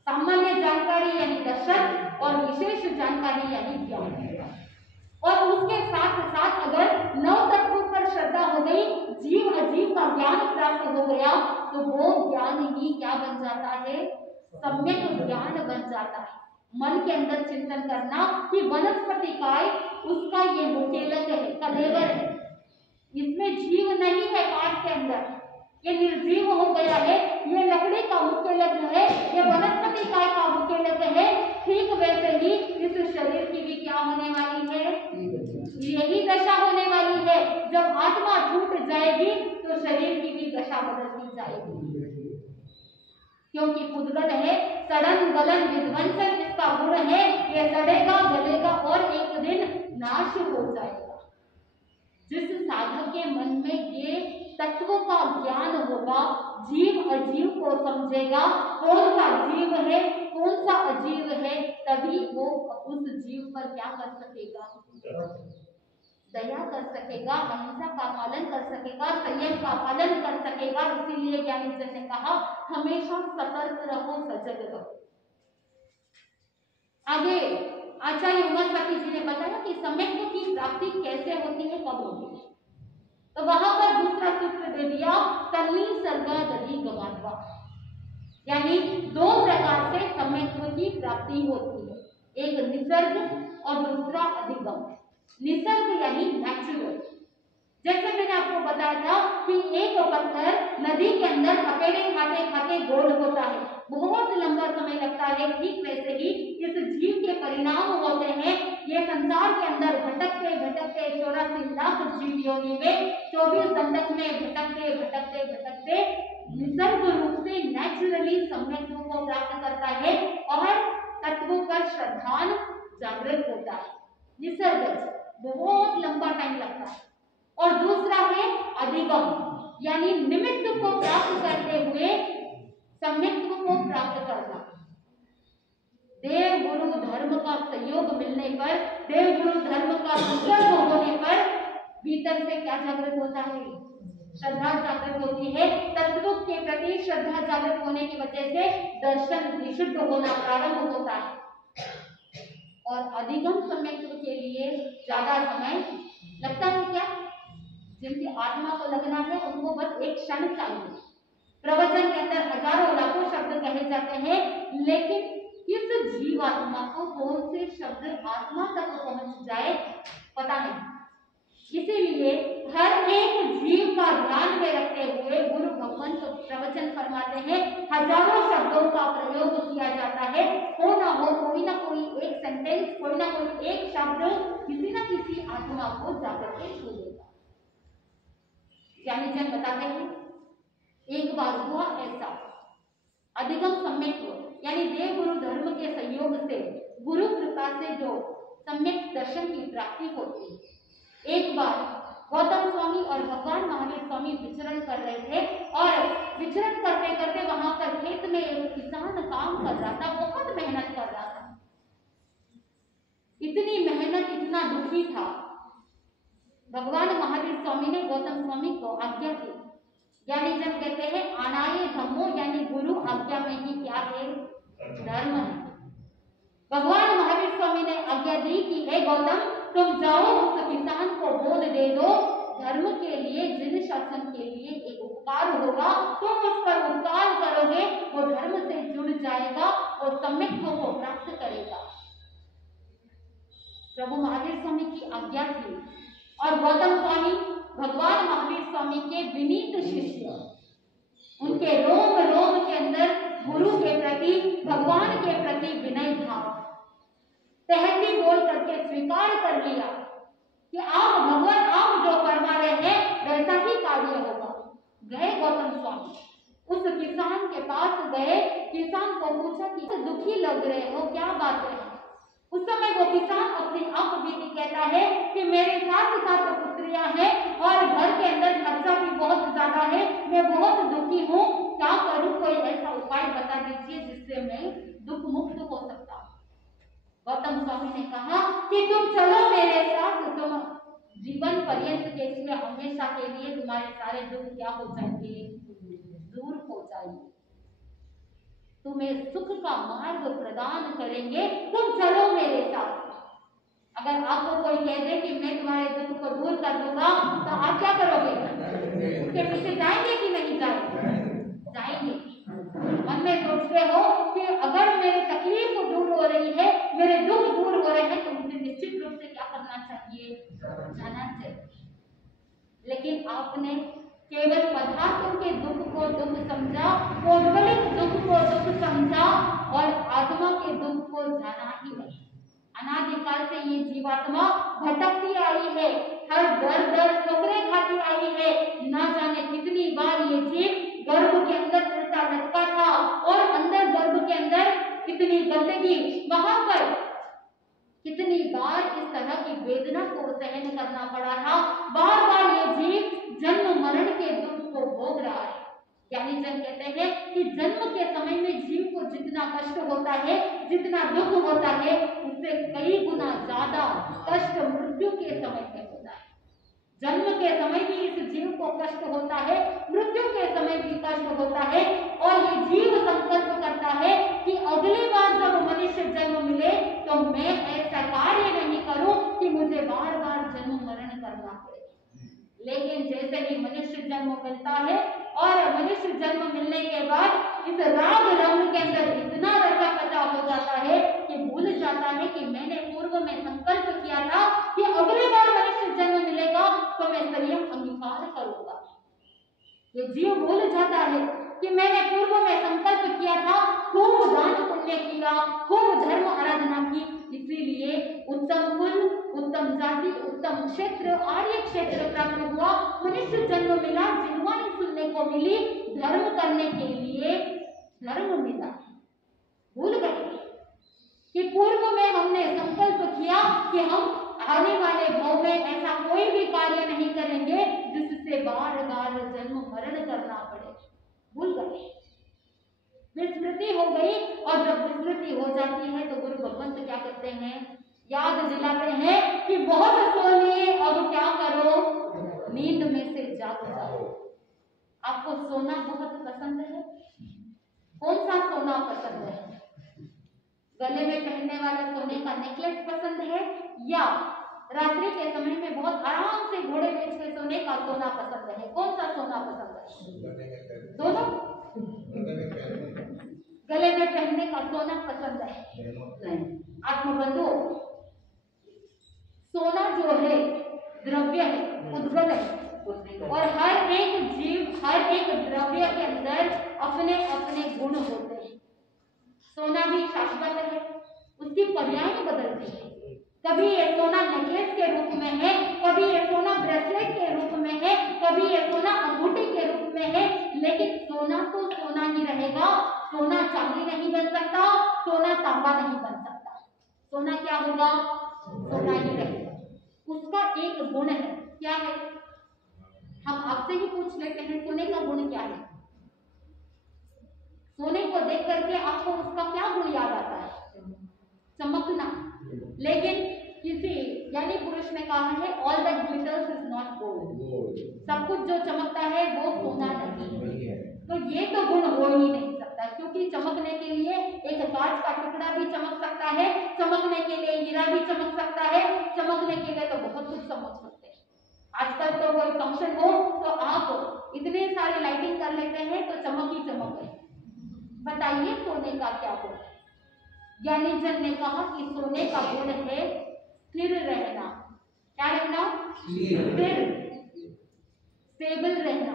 सामान्य जानकारी यानी दर्शन और विशेष जानकारी यानी ज्ञान। और उसके साथ साथ अगर 9 तत्वों पर श्रद्धा हो गई, जीव अजीव का ज्ञान प्राप्त हो गया, तो वो ज्ञान ही क्या बन जाता है? सम्यक ज्ञान बन जाता है। मन के अंदर चिंतन करना कि वनस्पति काय उसका ये मुकेलक है, कलेवर है, इसमें जीव नहीं है, पाठ के अंदर ये निर्जीव हो गया है, ये लकड़ी का मुकेलक है, ये वनस्पति काय का मुकेलक है। ठीक वैसे ही इस शरीर की भी क्या होने वाली है? यही दशा होने वाली है। जब आत्मा छूट जाएगी तो शरीर की भी दशा बदलती जाएगी, क्योंकि पुद्गल है, सड़न गलन विध्वंसन इसका गुण है, ये सड़ेगा गलेगा और एक दिन नाश हो जाएगा। जिस साधक के मन में ये तत्वों का ज्ञान होगा, जीव अजीव को समझेगा, कौन सा जीव है कौन सा अजीव है, तभी वो उस जीव पर क्या कर सकेगा? दया कर सकेगा, अहिंसा का पालन कर सकेगा, संयम का पालन कर सकेगा। इसीलिए ज्ञानी जन ने कहा हमेशा सतर्क रहो, सजग रहो। आगे आचार्य उमापति जी ने बताया कि सम्यक्त्व की प्राप्ति कैसे होती है, कब होती है। तो वहां पर दूसरा सूत्र दे दिया, तन्नी सर्गा दधि गवात्वा, यानी 2 प्रकार से सम्यक्त्व की प्राप्ति होती है, एक निसर्ग और दूसरा अधिगम। निसर्ग यानी नेचुरल, जैसे मैंने आपको बताया था कि एक पत्थर नदी के अंदर अकेले खाते खाते गोल होता है, बहुत लंबा समय लगता है। ठीक वैसे ही इस जीव के परिणाम होते हैं, ये संसार के अंदर भटकते भटकते 84 लाख जीव योनि में 24 दंडक में भटकते भटकते भटकते निसर्ग रूप से नेचुरली सम्यक्त्व को प्राप्त करता है और तत्वों पर श्रद्धान जागृत होता है। निसर्ग बहुत लंबा टाइम लगता है। और दूसरा है अधिगम, यानी निमित्त को प्राप्त करते हुए सम्यक्त्व को प्राप्त करना। देव गुरु धर्म का सहयोग मिलने पर, देव गुरु धर्म का संसर्ग होने पर भीतर से क्या जागृत होता है? श्रद्धा जागृत होती है। तत्व के प्रति श्रद्धा जागृत होने की वजह से दर्शन विशुद्ध होना प्रारंभ होता है। और अधिगम सम्यक्त्व के लिए ज्यादा समय लगता है क्या? जिनकी आत्मा को लगना है उनको बस एक क्षण चाहिए। प्रवचन के अंदर हजारों लाखों शब्द कहे जाते हैं, लेकिन किस जीवात्मा को कौन से शब्द आत्मा तक पहुंच जाए पता नहीं। इसीलिए हर एक जीव का ध्यान में रखते हुए गुरु भगवान तो प्रवचन फरमाते हैं, हजारों शब्दों का प्रयोग किया जाता है। हो ना हो कोई ना कोई एक सेंटेंस, कोई ना कोई एक शब्द किसी ना किसी आत्मा को जाकर के छू लेगा। ज्ञानी जन बताते हैं, एक बार हुआ ऐसा, अधिगम सम्यक्त्व यानी देव गुरु धर्म के सहयोग से, गुरु कृपा से जो सम्यक दर्शन की प्राप्ति होती है। एक बार गौतम स्वामी और भगवान महावीर स्वामी विचरण कर रहे थे और विचरण करते करते वहां पर खेत में एक किसान काम कर रहा था, बहुत मेहनत कर रहा था। इतनी मेहनत, इतना दुखी था। भगवान महावीर स्वामी ने गौतम स्वामी को आज्ञा दी। ज्ञानी जन कहते हैं आनाये धम्मो, यानी गुरु आज्ञा में ही क्या है? धर्म है। भगवान महावीर स्वामी ने आज्ञा दी कि हे गौतम, तुम जाओ उस किसान को बोल दे दो, धर्म के लिए, जिन शासन के लिए एक उपकार होगा, तुम उस पर उपकार करोगे, वो धर्म से जुड़ जाएगा और सम्यक्त्व को प्राप्त करेगा। प्रभु महावीर स्वामी की आज्ञा थी और गौतम स्वामी भगवान महावीर स्वामी के विनीत शिष्य, उनके रोम रोम के अंदर गुरु के प्रति, भगवान के प्रति विनय भाव, तहती बोल करके स्वीकार कर लिया कि आप भगवान, आप जो फरमा रहे हैं वैसा ही कार्य होगा। गए गौतम स्वामी उस किसान के पास गए, किसान को पूछा कि दुखी लग रहे हो, क्या बात है? उस समय वो किसान अपनी आप बीती कहता है कि मेरे 7 पुत्रियां हैं और घर के अंदर खर्चा भी बहुत ज्यादा है, मैं बहुत दुखी हूँ, क्या करूँ? कोई ऐसा उपाय बता दीजिए जिससे मैं दुख मुक्त हो सकता हूँ। गौतम स्वामी ने कहा कि तुम चलो मेरे साथ, तुम जीवन पर्यंत के लिए हमेशा के लिए तुम्हारे सारे दुख क्या हो जाएंगे? दूर हो जाएंगे, तुम्हें सुख का मार्ग प्रदान करेंगे, तुम चलो मेरे साथ। अगर आपको कोई कह दे कि मैं तुम्हारे दुख को दूर कर दूंगा तो आप क्या करोगे? उसके पीछे जाएंगे कि नहीं जाएंगे? जाएंगे। मन में सोचते हो कि अगर मेरी तकलीफ दूर हो रही है, मेरे दुख दूर हो रहे हैं, तो मुझे निश्चित रूप से क्या करना चाहिए? जाना चाहिए। लेकिन आपने केवल पदार्थों के दुख को दुख समझा, भौगोलिक दुख को दुख समझा और आत्मा के दुख को जाना ही नहीं। अनादिकाल से ये जीवात्मा भटकती आई है, हर दर ठोकरें खाती आई है। ना जाने कितनी बार ये जीव गर्भ के अंदर उल्टा लटका था और अंदर गर्भ के अंदर कितनी गंदगी, वहां पर कितनी बार इस तरह की वेदना को सहन करना पड़ा था। बार बार ये जीव जन्म मरण के दुख को भोग रहा है। ज्ञानी जन कहते हैं कि जन्म के समय में जीव को जितना कष्ट होता है, जितना दुख होता है, उससे कई गुना ज्यादा कष्ट मृत्यु के समय में होता है। जन्म के समय भी इस जीव को कष्ट होता है, मृत्यु के समय भी कष्ट होता है। और ये जीव संकल्प करता है कि अगली बार जब मनुष्य जन्म मिले तो मैं ऐसा कार्य नहीं करूं कि मुझे बार बार जन्म मरण करना पड़े। लेकिन जैसे ही मनुष्य जन्म मिलता है और मनुष्य जन्म मिलने के बाद इस राग रंग के अंदर इतना रचा पचा हो जाता है कि भूल जाता है कि मैंने पूर्व में संकल्प किया था कि अगली बार मनुष्य जन्म मिलेगा तो मैं संयम अंगीकार करूंगा। ये जीव भूल जाता है कि मैंने पूर्व में संकल्प किया था, खूब दान पुण्य किया, खूब धर्म आराधना की, इसीलिए उत्तम कुल, उत्तम जाति, उत्तम क्षेत्र, आर्य क्षेत्र प्राप्त हुआ, मनुष्य जन्म मिला, जिनवानी सुनने को मिली, धर्म करने के लिए धर्म मिला। भूल गए कि पूर्व में हमने संकल्प किया कि हम आने वाले भाव में ऐसा कोई भी कार्य नहीं करेंगे जिससे बार बार जन्म मरण करना पड़े। भूल गए, विस्मृति हो गई। और जब विस्मृति हो जाती है तो गुरु भगवंत क्या करते हैं? याद दिलाते हैं कि बहुत सो लिए, अब क्या करो? नींद में से जाग जाओ। आपको सोना बहुत पसंद है? कौन सा सोना पसंद है? गले में पहनने वाला सोने का नेकलेस पसंद है या रात्रि के समय में बहुत आराम से घोड़े बेच के सोने का सोना पसंद है? कौन सा सोना पसंद है? दोनों? गले में पहनने का सोना पसंद है? आत्मबंधु, सोना जो है द्रव्य है, उद्गल है, और हर एक जीव, हर एक द्रव्य के अंदर अपने अपने गुण होते हैं। सोना भी शाश्वत है, उसकी पर्याय बदलती है। कभी ये सोना नेकलेस के रूप में है, कभी ये सोना ब्रेसलेट के रूप में है, कभी ये सोना अंगूठी के रूप में है, लेकिन सोना तो सोना ही रहेगा। सोना चांदी नहीं बन सकता, सोना तांबा नहीं बन सकता। सोना क्या होगा? सोना ही रहेगा। उसका एक गुण है, क्या है? हम आपसे ही पूछ लेते हैं, सोने का गुण क्या है? सोने को देख करके आपको उसका क्या गुण याद आता है? चमकना। लेकिन किसी ज्ञानी पुरुष ने कहा है, all that glitters is not gold. सब कुछ जो चमकता है वो सोना नहीं है। तो ये तो गुण हो ही नहीं सकता, क्योंकि चमकने के लिए एक कांच का टुकड़ा भी चमक सकता है, चमकने के लिए हीरा भी चमक सकता है, चमकने के लिए तो बहुत कुछ चमक सकते हैं। आजकल तो कोई फंक्शन हो तो आप इतने सारे लाइटिंग कर लेते हैं तो चमक ही चमक है। बताइए सोने का क्या गुण है? ज्ञानी जन ने कहा कि सोने का गुण है स्थिर रहना। क्या रहना? स्थिर, स्टेबल रहना।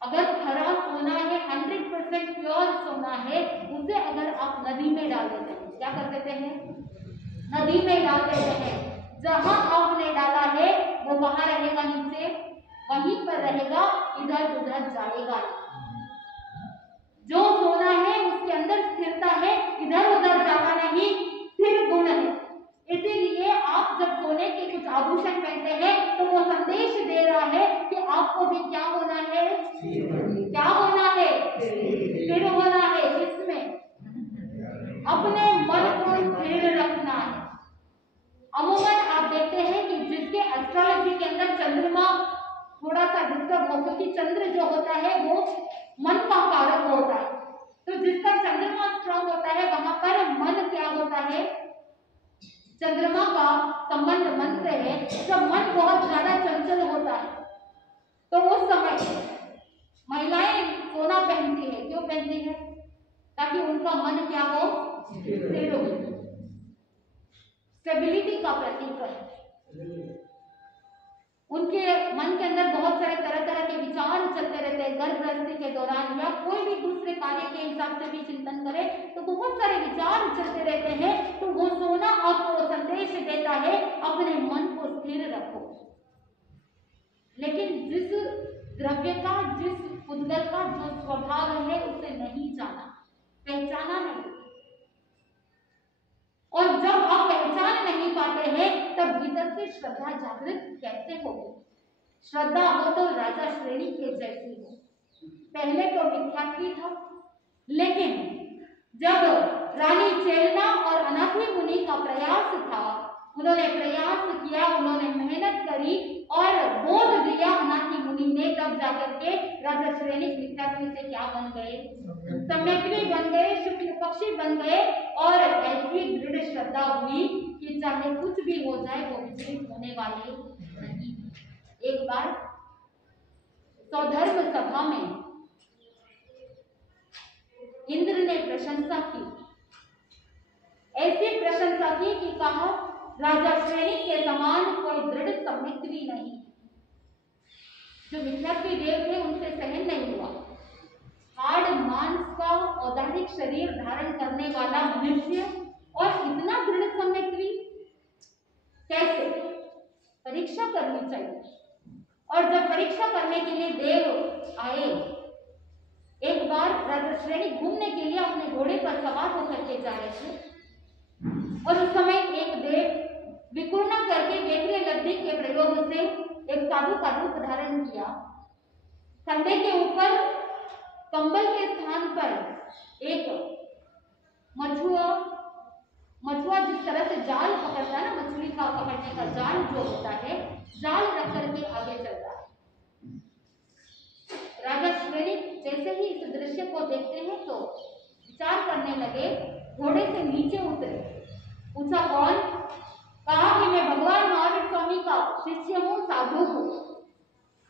अगर खरा सोना है, 100% प्योर सोना है, उसे अगर आप नदी में डाल देते हैं, क्या कर देते हैं? नदी में डाल देते हैं। जहां आपने डाला है वो वहां रहेगा, नीचे वहीं पर रहेगा, इधर उधर जाएगा। जो सोना है उसके अंदर स्थिरता है, इधर उधर जाता नहीं, स्थिर गुण है। इसीलिए आप जब सोने के कुछ आभूषण पहनते हैं तो वो संदेश दे रहा है कि आपको भी क्या होना है, क्या होना है, स्थिर होना है। इसमें अपने मन को स्थिर रखना है। अमूमन आप देखते हैं कि जिसके एस्ट्रोलॉजी के अंदर चंद्रमा थोड़ा सा डिस्टर्ब हो, क्योंकि चंद्र जो होता है वो मन का कारक होता है, तो जिसका चंद्रमा स्ट्रांग होता है वहां पर मन क्या होता है, चंद्रमा का संबंध मन से है। जब मन बहुत ज्यादा चंचल होता है तो उस समय महिलाएं सोना पहनती है। क्यों पहनती है? ताकि उनका मन क्या हो, स्थिर हो, स्टेबिलिटी का प्रतीक है। उनके मन के अंदर बहुत सारे तरह तरह के विचार चलते रहते हैं गर्भगृहस्थी के दौरान, या कोई भी दूसरे कार्य के हिसाब से भी चिंतन करे तो बहुत सारे विचार चलते रहते हैं। तो वो सोना आपको संदेश देता है अपने मन को स्थिर रखो। लेकिन जिस द्रव्य का, जिस उद्गल का जो स्वभाव है उसे नहीं जाना, पहचाना नहीं, और जब आप पहचान नहीं पाते हैं तब भीतर से श्रद्धा जागृत कैसे होगी? श्रद्धा हो तो राजा श्रेणी के जैसी हो। पहले तो मिथ्यात्वी था, लेकिन जब रानी चेलना और अनाथी मुनि का प्रयास था, उन्होंने प्रयास किया, उन्होंने मेहनत करी और बोध दिया अनाथी मुनि ने, तब जाकर के राजा श्रेणी मिथ्यात्वी से क्या बन गए, सम्यक्वी बन गए, शुक्ल पक्षी बन गए। और ऐसी दृढ़ श्रद्धा हुई कि चाहे कुछ भी हो जाए वो विचलित होने वाले नहीं। एक बार सौधर्म सभा में इंद्र ने प्रशंसा की, ऐसी प्रशंसा की कि कहा राजा श्रेणी के समान कोई दृढ़ सम्यक्वी नहीं। जो मिथ्यात्वी देव थे उनसे सहन नहीं हुआ। हाड़ मांस का औदारिक शरीर धारण करने वाला मनुष्य और इतना दृढ़ सम्यक्वी कैसे? परीक्षा करनी चाहिए। और जब परीक्षा करने के लिए देव आए, एक बार राजा श्रेणी घूमने के लिए अपने घोड़े पर सवार होकर के जा रहे थे, और उस समय एक देव विकुर्णा करके वेत्रे लब्धि के प्रयोग से एक साधु का रूप धारण किया। कंधे के ऊपर कंबल के स्थान पर एक मछुआ जिस तरह से जाल पकड़ता है ना, मछली का पकड़ने का जाल जो होता है, जाल रख करके आगे चल रहा है। राजा श्रेणी जैसे ही इस दृश्य को देखते हैं तो विचार करने लगे, घोड़े से नीचे उतरे, पूछा कौन? कहा कि मैं भगवान महावीर स्वामी का शिष्य हूँ, साधु हूँ।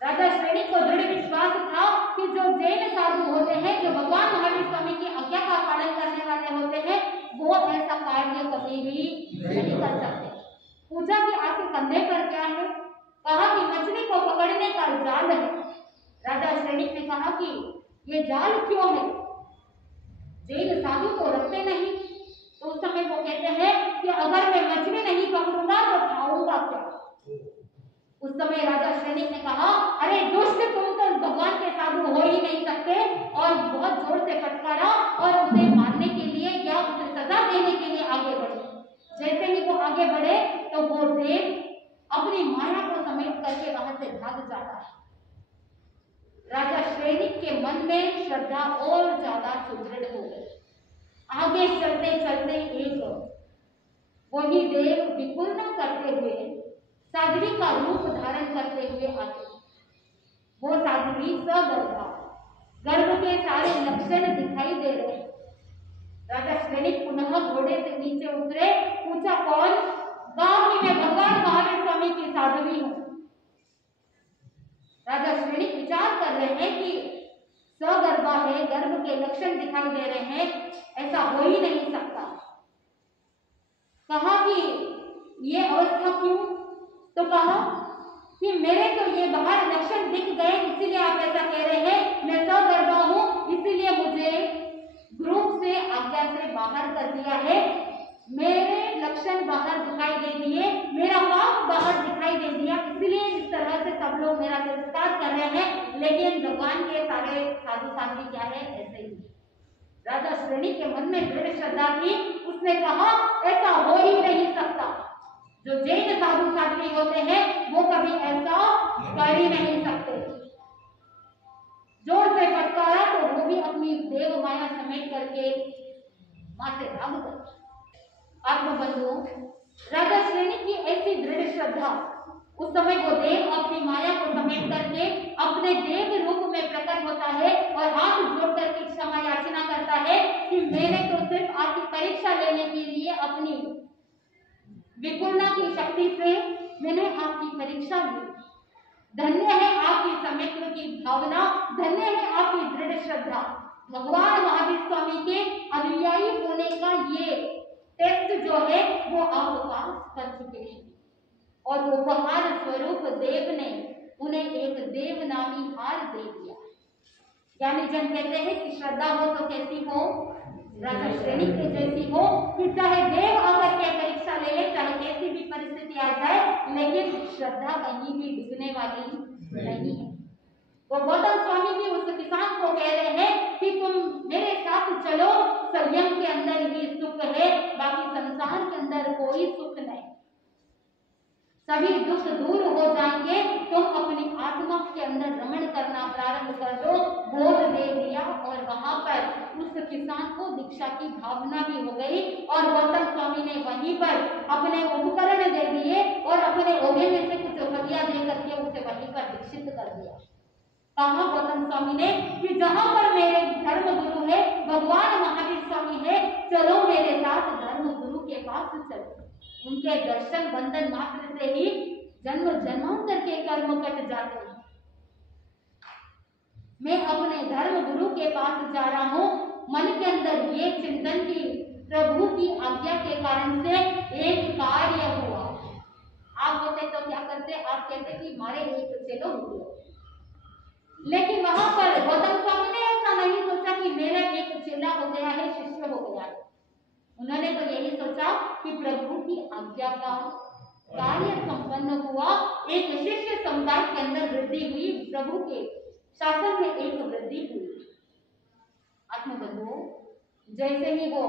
राजा श्रेणी को दृढ़ विश्वास था कि जो जैन साधु होते हैं, जो भगवान महावीर स्वामी की आज्ञा का पालन करने वाले होते हैं, वो ऐसा कार्य कभी भी नहीं कर सकते। पूछा कि आपके कंधे पर क्या है? कहा कि मछली को पकड़ने का जाल है। राजा श्रेणी ने कहा कि ये जाल क्यों है? जैन साधु तो रखते नहीं। तो उस समय वो कहते हैं कि अगर मैं मछली नहीं पकड़ूंगा तो खाऊंगा क्या? उस समय राजा श्रेणी ने कहा, अरे दुष्ट, तुम तो भगवान के साधु हो ही नहीं सकते। और बहुत जोर से फटकारा और उसे मारने के लिए या उसे सजा देने के लिए आगे बढ़े। जैसे ही वो आगे बढ़े तो वो देव अपनी माया को समेट करके वहां से भाग जाता है। राजा श्रेणी के मन में श्रद्धा और ज्यादा सुदृढ़ हो गई। आगे चलते चलते एक वही देव विकुर्णा करते हुए, साध्वी का रूप धारण करते हुए आते। वो साध्वी सगर्भा, गर्भ के सारे लक्षण दिखाई दे रहे। राजा श्रेणी पुनः घोड़े से नीचे उतरे, पूछा कौन? कहा कि मैं भगवान महावीर स्वामी की साध्वी हूँ। राजा श्रेणी विचार कर रहे हैं कि सगर्भा है, गर्भ के लक्षण दिखाई दे रहे हैं, ऐसा हो ही नहीं सकता। कहा कि ये अवस्था क्यों? तो कहा कि मेरे तो ये बाहर लक्षण दिख गए, इसीलिए आप ऐसा कह रहे हैं। मैं सगर्भा हूं, इसीलिए मुझे ग्रुप से आज्ञा से बाहर कर दिया है। मेरे लक्षण बाहर दिखाई दे दिए, मेरा पाप बाहर दिखाई दे दिया, इसलिए इस तरह से सब लोग मेरा तिरस्कार कर रहे हैं। लेकिन भगवान के सारे साधु साध्वी क्या है? ऐसे ही। राजा श्रेणी के मन में दृढ़ श्रद्धा थी। उसने कहा ऐसा हो ही नहीं सकता, जो जैन साधु साध्वी होते हैं वो कभी ऐसा कर ही नहीं सकते। जोर से फटकारा तो वो भी अपनी देव माया समेट करके मां से भाग गए। आत्मबंधुओं, राजा श्रेणी की ऐसी दृढ़ श्रद्धा, उस समय वो देव अपनी माया को समेट करके अपने देव रूप में प्रकट होता है और हाथ जोड़ करके क्षमा याचना करता है कि मैंने तो सिर्फ आपकी परीक्षा लेने के लिए अपनी विपुलता की शक्ति से मैंने आपकी परीक्षा ली। धन्य है आपकी समेत्र की भावना, धन्य है आपकी दृढ़ श्रद्धा। भगवान महावीर स्वामी के अनुयायी होने का ये टेस्ट जो है वो आप पास कर चुके हैं और उपहार स्वरूप देव ने उन्हें एक देव नामी हार दे दिया। यानी जन कहते हैं कि श्रद्धा हो तो कैसी हो, राजा श्रेणी के जैसी हो कि चाहे देव आकर के परीक्षा ले ले, चाहे कैसी भी परिस्थिति आ जाए, लेकिन श्रद्धा कहीं भी डिगने वाली नहीं है। वो गौतम स्वामी भी उस किसान को कह रहे हैं कि तुम मेरे साथ चलो, संयम के अंदर ही सुख है, बाकी संसार के अंदर कोई सुख नहीं। सभी दुख दूर हो जाएंगे, तुम अपनी आत्मा के अंदर रमण करना प्रारंभ कर दो। बोध दे दिया और वहां पर उस किसान को दीक्षा की भावना भी हो गई और गौतम स्वामी ने वहीं पर अपने उपकरण दे दिए और अपने ओढ़े में से कुछ हदिया दे करके उसे वहीं पर दीक्षित कर दिया। कहा गौतम स्वामी ने कि जहां पर मेरे धर्म गुरु है, भगवान महावीर स्वामी है, चलो मेरे साथ धर्म गुरु के पास चलो। उनके दर्शन बंधन मात्र से ही जन्म जन्मांतर के कर्म कट जाते हैं। मैं अपने धर्म गुरु के पास जा रहा हूं, मन के अंदर ये चिंतन की प्रभु की आज्ञा के कारण से एक कार्य हुआ। आप होते तो क्या करते, आप कहते कि मारे एक चलो हुआ, लेकिन वहां पर गौतम स्वामी ने ऐसा नहीं सोचा कि मेरा एक चेला हो गया है, शिष्य हो गया है। उन्होंने तो यही सोचा कि प्रभु की आज्ञा का कार्य संपन्न हुआ, एक शिष्य समुदाय के अंदर वृद्धि हुई, प्रभु के शासन में एक वृद्धि हुई। आत्मबंधुओं, जैसे ही वो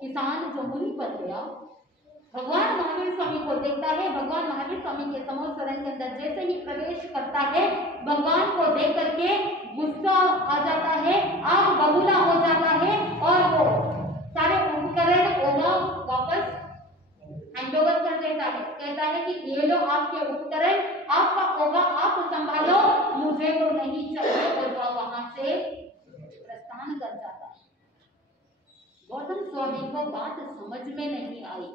किसान जो मुनि बन गया, भगवान महावीर स्वामी को देखता है, भगवान महावीर स्वामी के समोर शरण के अंदर जैसे ही प्रवेश करता है, भगवान को देख करके गुस्सा आ जाता है, आग बबूला हो जाता है और वो सारे उपकरण होगा वापस हैंडओवर कर देता है। कहता है कि ये लो आपके उपकरण, आपका होगा, आप संभालो, मुझे तो नहीं चाहिए, और वह वहां से प्रस्थान कर जाता है। गौतम स्वामी को बात समझ में नहीं आई।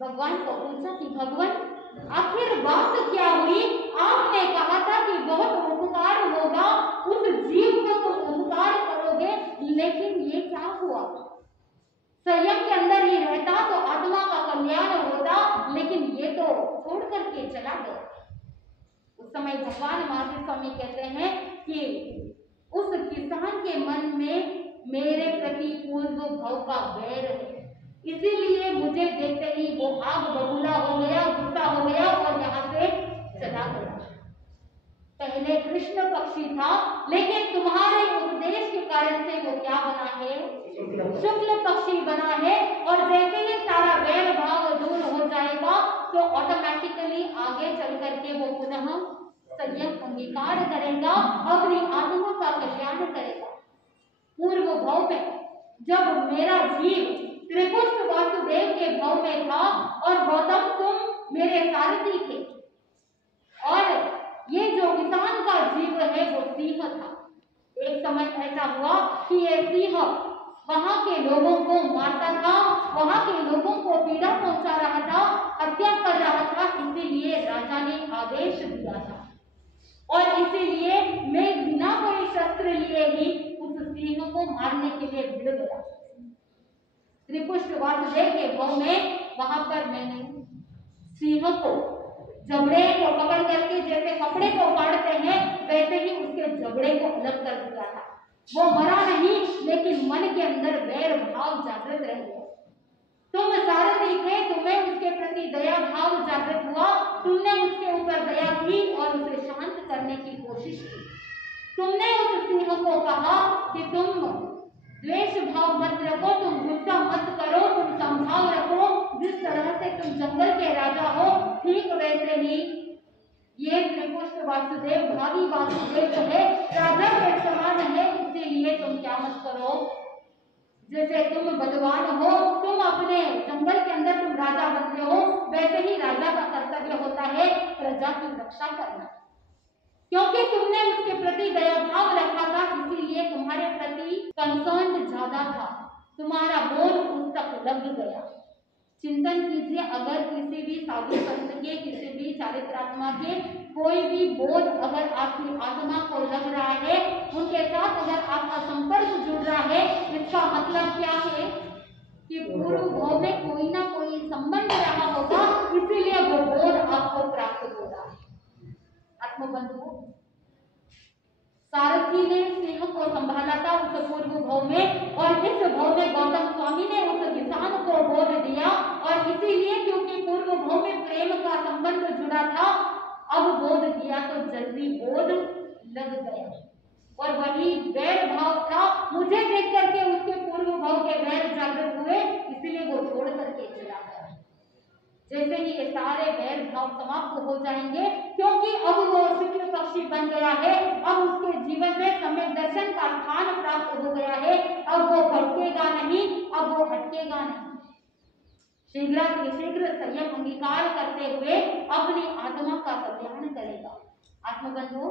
भगवान को पूछा कि भगवान आखिर बात क्या हुई? आपने कहा था कि बहुत उपकार होगा, उस जीव को तो उपकार करोगे, लेकिन ये क्या हुआ? संयम के अंदर ही रहता तो आत्मा का कल्याण होता, लेकिन ये तो छोड़ करके चला गया। उस समय भगवान महावीर स्वामी कहते हैं कि उस किसान के मन में मेरे प्रति पूर्व भव का वैर है, इसीलिए मुझे देखते ही वो आग बबूला हो गया, गुस्सा हो गया और यहाँ से चला गया। पहले कृष्ण पक्षी था, लेकिन तुम्हारे उपदेश के कारण से वो क्या बना है? शुक्ल पक्षी बना है। और जैसे ही सारा वैर भाव दूर हो जाएगा तो ऑटोमेटिकली आगे चल करके वो पुनः संयम अंगीकार करेगा, अपनी आत्मा का कल्याण करेगा। पूर्व भाव में जब मेरा जीव त्रिपुष्ट वासुदेव के भाव में था और गौतम तुम मेरे सारथी थे, और ये जो किसान का जीव है वो सिंह था। एक समय ऐसा हुआ कि ये सिंह वहां के लोगों को मारता था, वहां के लोगों को पीड़ा पहुंचा रहा था, हत्या कर रहा था, इसीलिए राजा ने आदेश दिया था और इसीलिए मैं बिना कोई शस्त्र लिए ही उस सिंह को मारने के लिए भिड़ गया। त्रिपुष्ट वासुदेव के भाव में वहां पर मैंने सिंह को जबड़े को पकड़ करके जैसे कपड़े को फाड़ते हैं वैसे ही उसके जबड़े को अलग कर दिया था। वो मरा नहीं, लेकिन मन के अंदर वैर भाव जागृत रह गया। तुम सारथी थे, तुम्हें उसके प्रति दया भाव जागृत हुआ, तुमने उसके ऊपर दया की और उसे शांत करने की कोशिश की। तुमने उस सिंह को कहा कि तुम द्वेष भाव मत रखो, तुम गुस्सा मत करो, तुम संभाव रखो। जिस तरह से तुम जंगल के राजा हो, ठीक वैसे ही ये त्रिपुष्ट वासुदेव भावी वासुदेव जो है राजा के समान है, इसीलिए तुम क्या मत करो, जैसे तुम बलवान हो, तुम अपने जंगल के अंदर तुम राजा बनते हो, वैसे ही राजा का कर्तव्य होता है प्रजा की रक्षा करना। क्योंकि तुमने उसके प्रति दया भाव रखा था, इसीलिए तुम्हारे प्रति कंसर्न ज्यादा था, तुम्हारा बोध उस तक लग गया। चिंतन कीजिए, अगर किसी भी साधु संत के, किसी भी चारित्रात्मा के कोई भी बोध अगर आपकी आत्मा को लग रहा है, उनके साथ अगर आपका संपर्क जुड़ रहा है, इसका मतलब क्या है कि पूर्व भाव में कोई ना कोई संबंध रहा होगा, इसीलिए वो बोध आपको प्राप्त हो रहा है। आत्मबंधु, सारथी ने सिंह को संभाला था उस पूर्व भाव में, और इस भाव में गौतम स्वामी ने उस किसान को बोध दिया, और इसीलिए क्योंकि पूर्व भाव में प्रेम का संबंध जुड़ा था, अब बोध दिया तो जल्दी बोध लग गया। और वही वैर भाव था, मुझे देख करके उसके पूर्व भाव के वैर जागृत हुए, इसलिए वो छोड़ करके चला गया। जैसे ही ये सारे वैर भाव समाप्त हो जाएंगे, क्योंकि अब वो शुक्ल पक्षी बन गया है, अब उसके जीवन में सम्यक दर्शन का स्थान प्राप्त हो गया है, अब वो भटकेगा नहीं, अब वो हटकेगा नहीं, शीघ्र संयम अंगीकार करते हुए अपनी आत्मा का कल्याण करेगा। आत्मबंधु,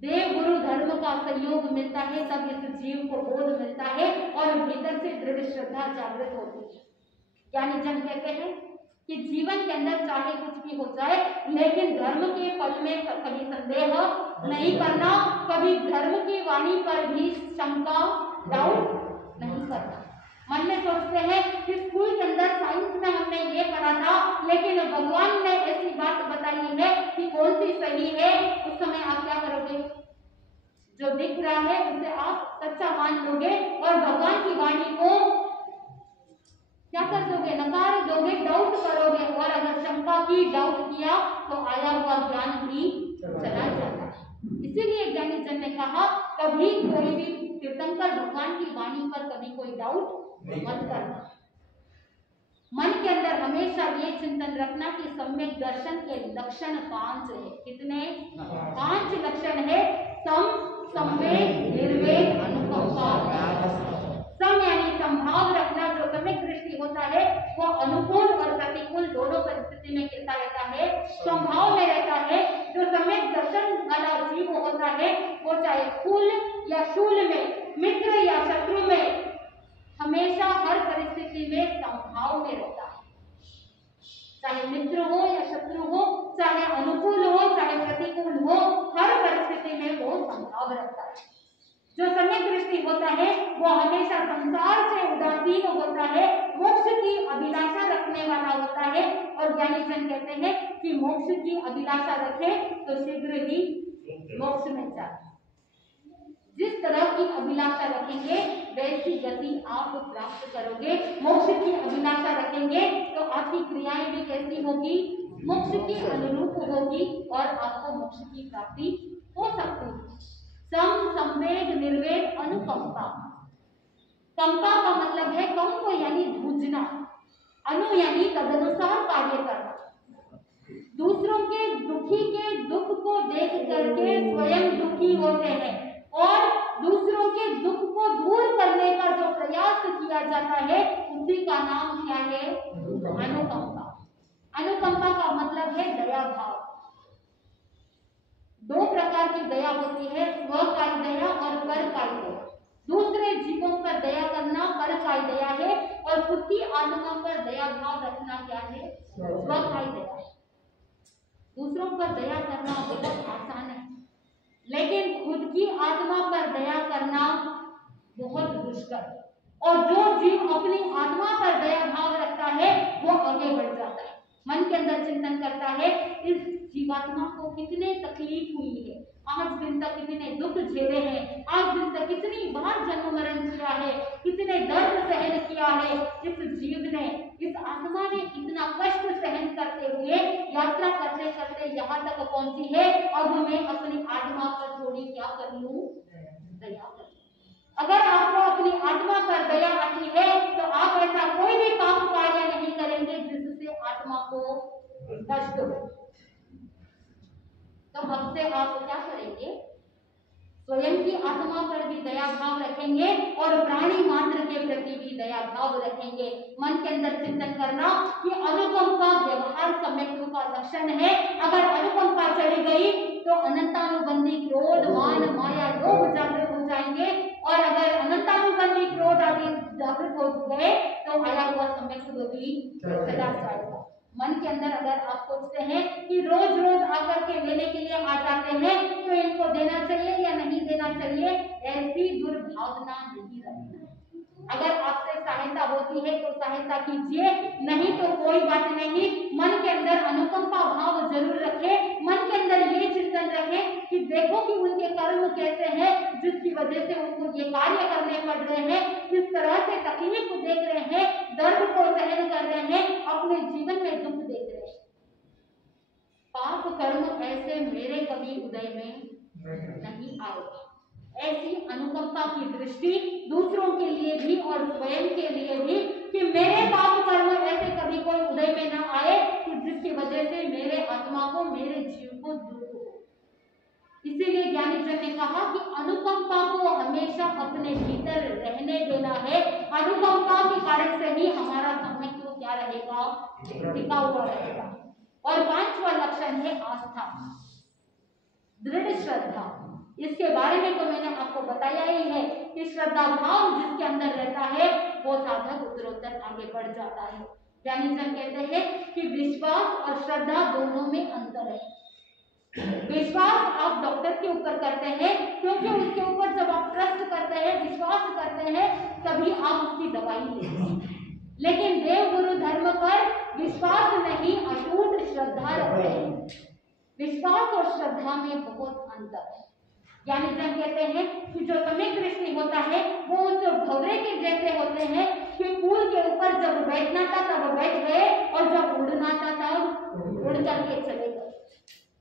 देव गुरु धर्म का सहयोग मिलता है, तब इस जीव को बोध मिलता है और भीतर से दृढ़ श्रद्धा जागृत होती है। ज्ञानी जन कहते हैं कि जीवन के अंदर चाहे कुछ भी हो जाए, लेकिन धर्म के फल में कभी संदेह नहीं करना, कभी धर्म की वाणी पर भी शंका डाउट नहीं करना। मन में सोचते हैं कि स्कूल के अंदर साइंस में हमने ये पढ़ा था, लेकिन भगवान ने ऐसी बात बताई है कि कौन सी सही है, उस समय आप क्या करोगे? जो दिख रहा है उसे आप सच्चा मान लोगे और भगवान की वाणी को क्या कर दोगे? नकार दोगे, डाउट करोगे, और अगर शंका की, डाउट किया तो आया हुआ ज्ञान भी चला जाता है। इसीलिए ज्ञानी जन ने कहा, कभी कोई भी तीर्थंकर भगवान की वाणी पर कभी कोई डाउट मत करना। मन के अंदर हमेशा ये चिंतन रखना कि सम्यक दर्शन के लक्षण 5 है। कितने? 5 लक्षण है। सम, संवेग, निर्वेग, अनुकंपा। सम यानी संभाव रखना, जो सम्यक दृष्टि होता है वो अनुकूल और प्रतिकूल दोनों परिस्थिति में गिरता रहता है, संभाव में रहता है। जो सम्यक दर्शन वाला जीव होता है वो चाहे फूल या शूल में, मित्र या शत्रु में, हमेशा हर परिस्थिति में संभाव में रहता है। चाहे मित्र हो या शत्रु हो, चाहे अनुकूल हो चाहे प्रतिकूल हो, हर परिस्थिति में वो संभाव रखता है। जो सम्यक दृष्टि होता है वो हमेशा संसार से उदासीन होता है, मोक्ष की अभिलाषा रखने वाला होता है। और ज्ञानी जन कहते हैं कि मोक्ष की अभिलाषा रखे तो शीघ्र ही मोक्ष में जाए। जिस तरह की अभिलाषा रखेंगे वैसी गति आप प्राप्त करोगे। मोक्ष की अभिलाषा रखेंगे तो आपकी क्रियाएं भी कैसी होगी? मोक्ष की अनुरूप होगी और आपको मोक्ष की प्राप्ति हो सकती है। सम, संवेग, निर्वेग, अनुकंपा। कंपा का मतलब है कंप यानी भूजना, अनु यानी तदनुसार कार्य करना। दूसरों के दुखी के दुख को देख करके स्वयं दुखी होते हैं और दूसरों के दुख को दूर करने का जो प्रयास किया जाता है उसी का नाम क्या है? अनुकंपा। अनुकंपा का मतलब है दया भाव। 2 प्रकार की दया होती है, स्वकायी दया और परकायी दया। दूसरे जीवों पर दया करना परकायी दया है और खुद की आत्मा पर दया भाव रखना क्या है? स्वकायी दया है। दूसरों पर दया करना बहुत आसान है, लेकिन खुद की आत्मा पर दया करना बहुत दुष्कर। और जो जीव अपनी आत्मा पर दया भाव रखता है वो आगे बढ़ जाता है, मन के अंदर चिंतन करता है इस जीवात्मा को कितने तकलीफ हुई है, आज दिन तक कितने दुख झेले हैं, आज दिन तक कितनी बार जन्म मरण किया है, कितने दर्द सहन किया है। इस जीव ने, इस आत्मा ने इतना कष्ट सहन करते हुए यात्रा करते करते यहाँ तक पहुंची है। अब मैं अपनी आत्मा पर थोड़ी क्या कर लूं? दया कर लूं। अगर अगर आपको अपनी आत्मा पर दया आती है तो आप ऐसा कोई भी पाप कार्य नहीं करेंगे जिससे आत्मा को कष्ट हो। तो अब से आप क्या करेंगे? स्वयं की आत्मा पर भी दया भाव रखेंगे और प्राणी मात्र के प्रति भी दया भाव रखेंगे। मन के अंदर चिंतन करना कि अनुकंपा व्यवहार सम्यक्तु का लक्षण है। अगर अनुकंपा चली गई तो अनंतानुबंधी क्रोध, मान, माया, लोभ जागृत हो जाएंगे और अगर अनंतानुबंधी क्रोध आदि जागृत हो गए तो आया हुआ सम्यक्तु भी चला जाएगा। मन के अंदर अगर आप सोचते हैं कि रोज रोज आकर के लेने के लिए आ जाते हैं तो इनको देना चाहिए या नहीं देना चाहिए, ऐसी दुर्भावना नहीं रखना। अगर आपसे सहायता होती है तो सहायता कीजिए, नहीं तो कोई बात नहीं। मन के अंदर अनुकंपा भाव जरूर रखें। मन के अंदर ये चिंतन रखें कि देखो कि उनके कर्म कैसे हैं जिसकी वजह से उनको ये कार्य करने पड़ रहे हैं, किस तरह से तकलीफ देख रहे हैं, दर्द को सहन कर रहे हैं, अपने जीवन में दुख देख रहे हैं। पाप कर्म ऐसे मेरे कभी उदय में नहीं आएगा। ऐसी अनुकंपा की दृष्टि दूसरों के लिए भी और स्वयं के लिए भी कि मेरे पाप कर्म ऐसे कभी कोई उदय में ना आए कि जिसकी वजह से मेरे आत्मा को, मेरे जीव को दुख हो। इसीलिए ज्ञानी जन ने कहा कि अनुकंपा को हमेशा अपने भीतर रहने देना है। अनुकंपा के कारण से ही हमारा सम्यक तो क्या रहेगा? टिका हुआ रहेगा। और पांचवा लक्षण है आस्था, दृढ़ श्रद्धा। इसके बारे में तो मैंने आपको बताया ही है कि श्रद्धा भाव जिसके अंदर रहता है वो साधक उत्तरोत्तर आगे बढ़ जाता है। ज्ञानी जन कहते हैं कि विश्वास और श्रद्धा दोनों में अंतर है। विश्वास आप डॉक्टर के ऊपर करते हैं क्योंकि उसके ऊपर जब आप ट्रस्ट करते हैं, विश्वास करते हैं, तभी आप उसकी दवाई लेते हैं। लेकिन देव गुरु धर्म पर विश्वास नहीं, अटूट श्रद्धा रखते हैं। विश्वास और श्रद्धा में बहुत अंतर है। यानी जन कहते हैं कि जो सम्यक दृष्टि होता है वो उस भंवरे के जैसे होते हैं कि फूल के ऊपर जब बैठना था तब बैठ गए और जब उड़ना था तब उड़ करके चले गए।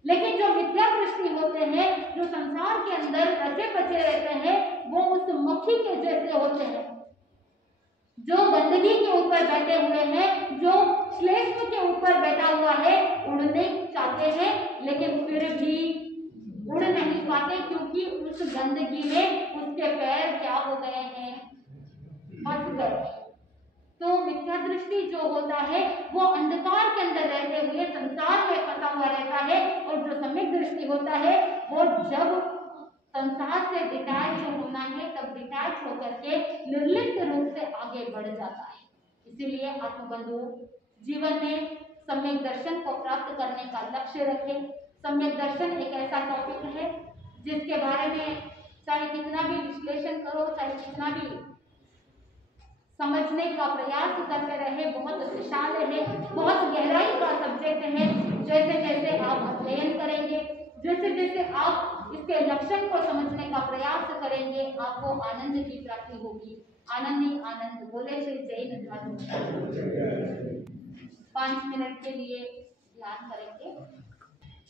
लेकिन जो विद्या दृष्टि होते हैं, जो संसार के अंदर रचे बचे रहते हैं, वो उस मक्खी के जैसे होते हैं जो गंदगी के ऊपर बैठे हुए हैं, जो श्लेष्म के ऊपर बैठा हुआ है। उड़ने चाहते हैं लेकिन फिर भी उड़ नहीं पाते क्योंकि उस गंदगी में उसके पैर क्या हो गए हैं? फंस गए। तो मिथ्या दृष्टि जो होता है वो अंधकार के अंदर रहते हुए संसार में फंसा हुआ रहता है, और जो सम्यक दृष्टि होता है वो जब संसार से डिटैच होना है तब डिटैच होकर के निर्लिप्त रूप से आगे बढ़ जाता है। इसीलिए आत्मबंधु जीवन में सम्यक दर्शन को प्राप्त करने का लक्ष्य रखें। सम्यक दर्शन एक ऐसा टॉपिक है जिसके बारे में चाहे कितना भी विश्लेषण करो, चाहे कितना भी समझने का प्रयास करते रहे, बहुत विशाल है, बहुत गहराई का सब्जेक्ट है। जैसे जैसे आप अध्ययन करेंगे, जैसे जैसे आप इसके लक्षण को समझने का प्रयास करेंगे, आपको आनंद की प्राप्ति होगी। आनंद ही आनंद। बोले श्री जैन धर्म। 5 मिनट के लिए ध्यान करेंगे।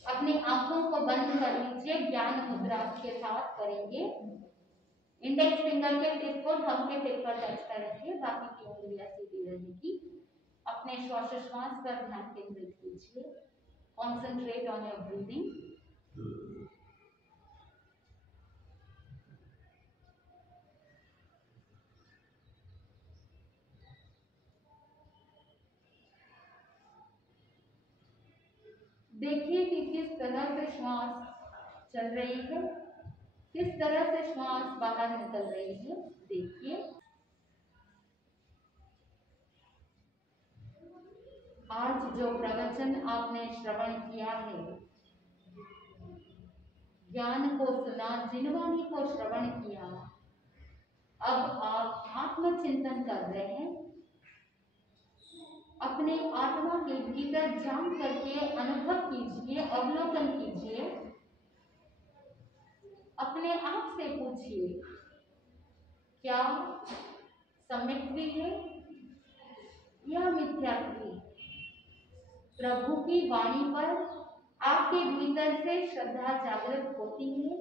अपनी आंखों को बंद कर लीजिए, ज्ञान मुद्रा के साथ करेंगे। इंडेक्स फिंगर के टिप को थंब के टिप पर टच कर रखिए, बाकी की उंगलियां सीधी रहेगी। अपने श्वासोच्छ्वास पर ध्यान केंद्रित कीजिए। Concentrate on your breathing. देखिए कि किस तरह से श्वास चल रही है, किस तरह से श्वास बाहर निकल रही है। देखिए आज जो प्रवचन आपने श्रवण किया है, ज्ञान को सुना, जिनवाणी को श्रवण किया, अब आप आत्मचिंतन कर रहे हैं। अपने आत्मा के भीतर जान करके अनुभव कीजिए, अवलोकन कीजिए। अपने आप से पूछिए, क्या सम्यक्ति है या मिथ्यात्वी? प्रभु की वाणी पर आपके भीतर से श्रद्धा जागृत होती है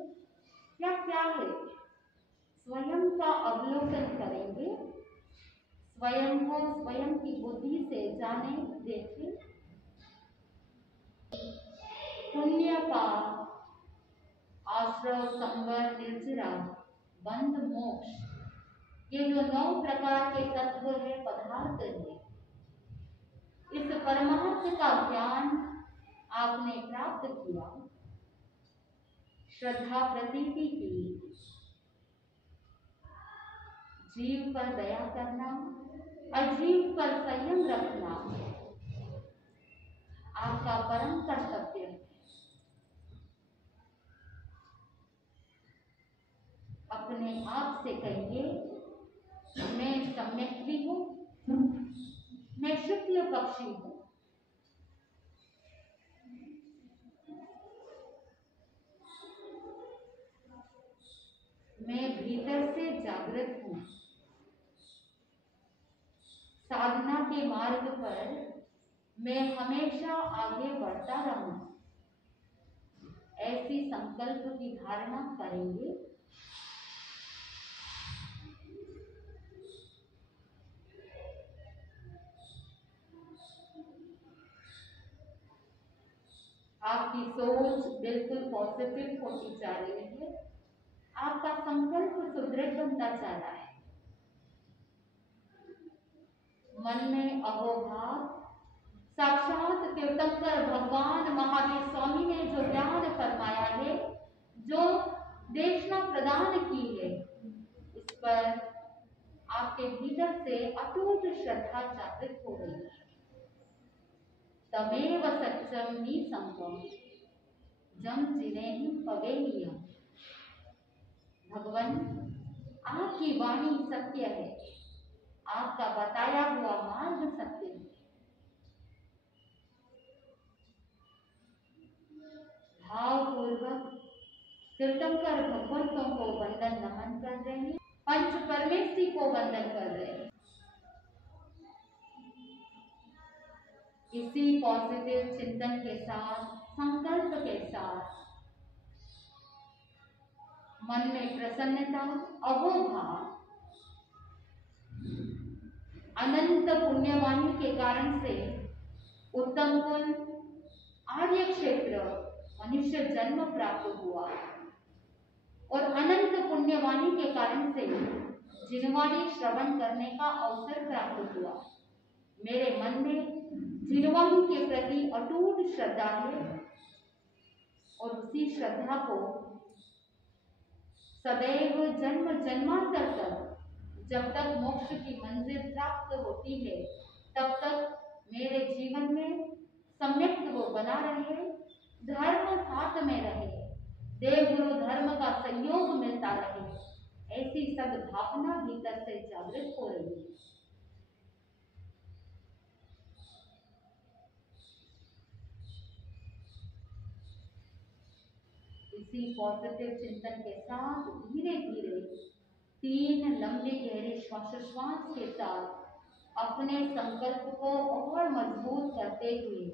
या क्या है? स्वयं का अवलोकन करेंगे, स्वयं को स्वयं की बुद्धि से जाने, देखें। पुण्य पाप, आश्रय, संवर, निर्जरा, बंध, मोक्ष, ये जो 9 प्रकार के तत्व है, पदार्थ है, इस परमार्थ का ज्ञान आपने प्राप्त किया, श्रद्धा प्रतीति की, जीव पर दया करना, अजीव पर संयम रखना आपका परम कर्तव्य है। अपने आप से कहिए, मैं सम्यक भी हूँ, मैं शुक्ल पक्षी हूँ, मैं भीतर से जागृत हूँ, साधना के मार्ग पर मैं हमेशा आगे बढ़ता रहूं, ऐसी संकल्प की धारणा करेंगे। आपकी सोच बिल्कुल पॉजिटिव होती जा रही है, आपका संकल्प सुदृढ़ बनता जा रहा है। मन में अहोभाव, साक्षात तीर्थंकर भगवान महावीर स्वामी ने जो ज्ञान फरमाया है, जो देशना प्रदान की है, इस पर आपके भीतर से अटूट श्रद्धा जागृत हो रही है। तमेव सत्यम ही संभव जम जिने ही पवेनियम। भगवान, आपकी वाणी सत्य है, आपका बताया हुआ मार्ग सत्य है। भावपूर्वक तीर्थंकर भगवंतों को वंदन नमन कर रहे हैं, पंच परमेश्वरी को वंदन कर रहे हैं। इसी पॉजिटिव चिंतन के साथ, संकल्प के साथ मन में प्रसन्नता, अहोभाव, अनंत पुण्यवाणी के कारण से उत्तम कुल, आर्य क्षेत्र, मनुष्य जन्म प्राप्त हुआ और अनंत पुण्यवाणी के कारण से जिनवाणी श्रवण करने का अवसर प्राप्त हुआ। मेरे मन में जिनवाणी के प्रति अटूट श्रद्धा है और उसी श्रद्धा को सदैव जन्म जन्मांतर तक, जब तक मोक्ष की मंजिल प्राप्त होती है, तब तक मेरे जीवन में सम्यक्त्व बना रहे, धर्म साथ में रहे, देवगुरु धर्म का संयोग मिलता रहे, ऐसी सद्भावना भीतर से जागृत हो रही है। इसी पॉजिटिव चिंतन के साथ धीरे धीरे 3 लंबे गहरे श्वासोच्छ्वास के साथ अपने संकल्प को और मजबूत करते हुए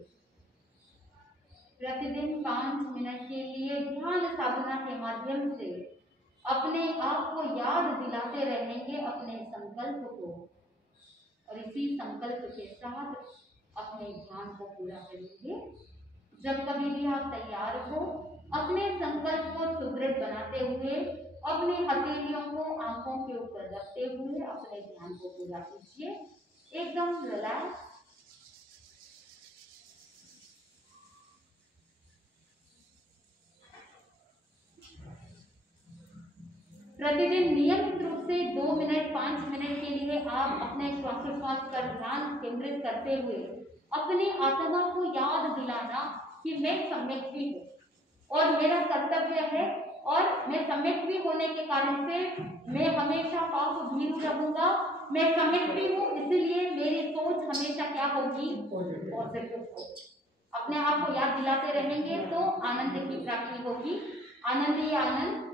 प्रतिदिन 5 मिनट के लिए ध्यान साधना के माध्यम से अपने आप को याद दिलाते रहेंगे अपने संकल्प को, और इसी संकल्प के साथ अपने ध्यान को पूरा करेंगे। जब कभी भी आप तैयार हो, अपने संकल्प को सुदृढ़ बनाते हुए अपनी हथेलियों को आंखों के ऊपर रखते हुए अपने ध्यान को पूरा कीजिए, एकदम रिलैक्स। प्रतिदिन नियमित रूप से 2 मिनट 5 मिनट के लिए आप अपने श्वासोच्छ्वास पर ध्यान केंद्रित करते हुए अपनी आत्मा को याद दिलाना कि मैं सम्यक भी हूँ और मेरा कर्तव्य है, और मैं सम्यक भी होने के कारण से मैं हमेशा पाप भीरू रहूंगा, मैं सम्यक भी हूँ, इसलिए मेरी सोच हमेशा क्या होगी, पॉजिटिव होगी। अपने आप को याद दिलाते रहेंगे तो आनंद की प्राप्ति होगी। आनंद ही आनंद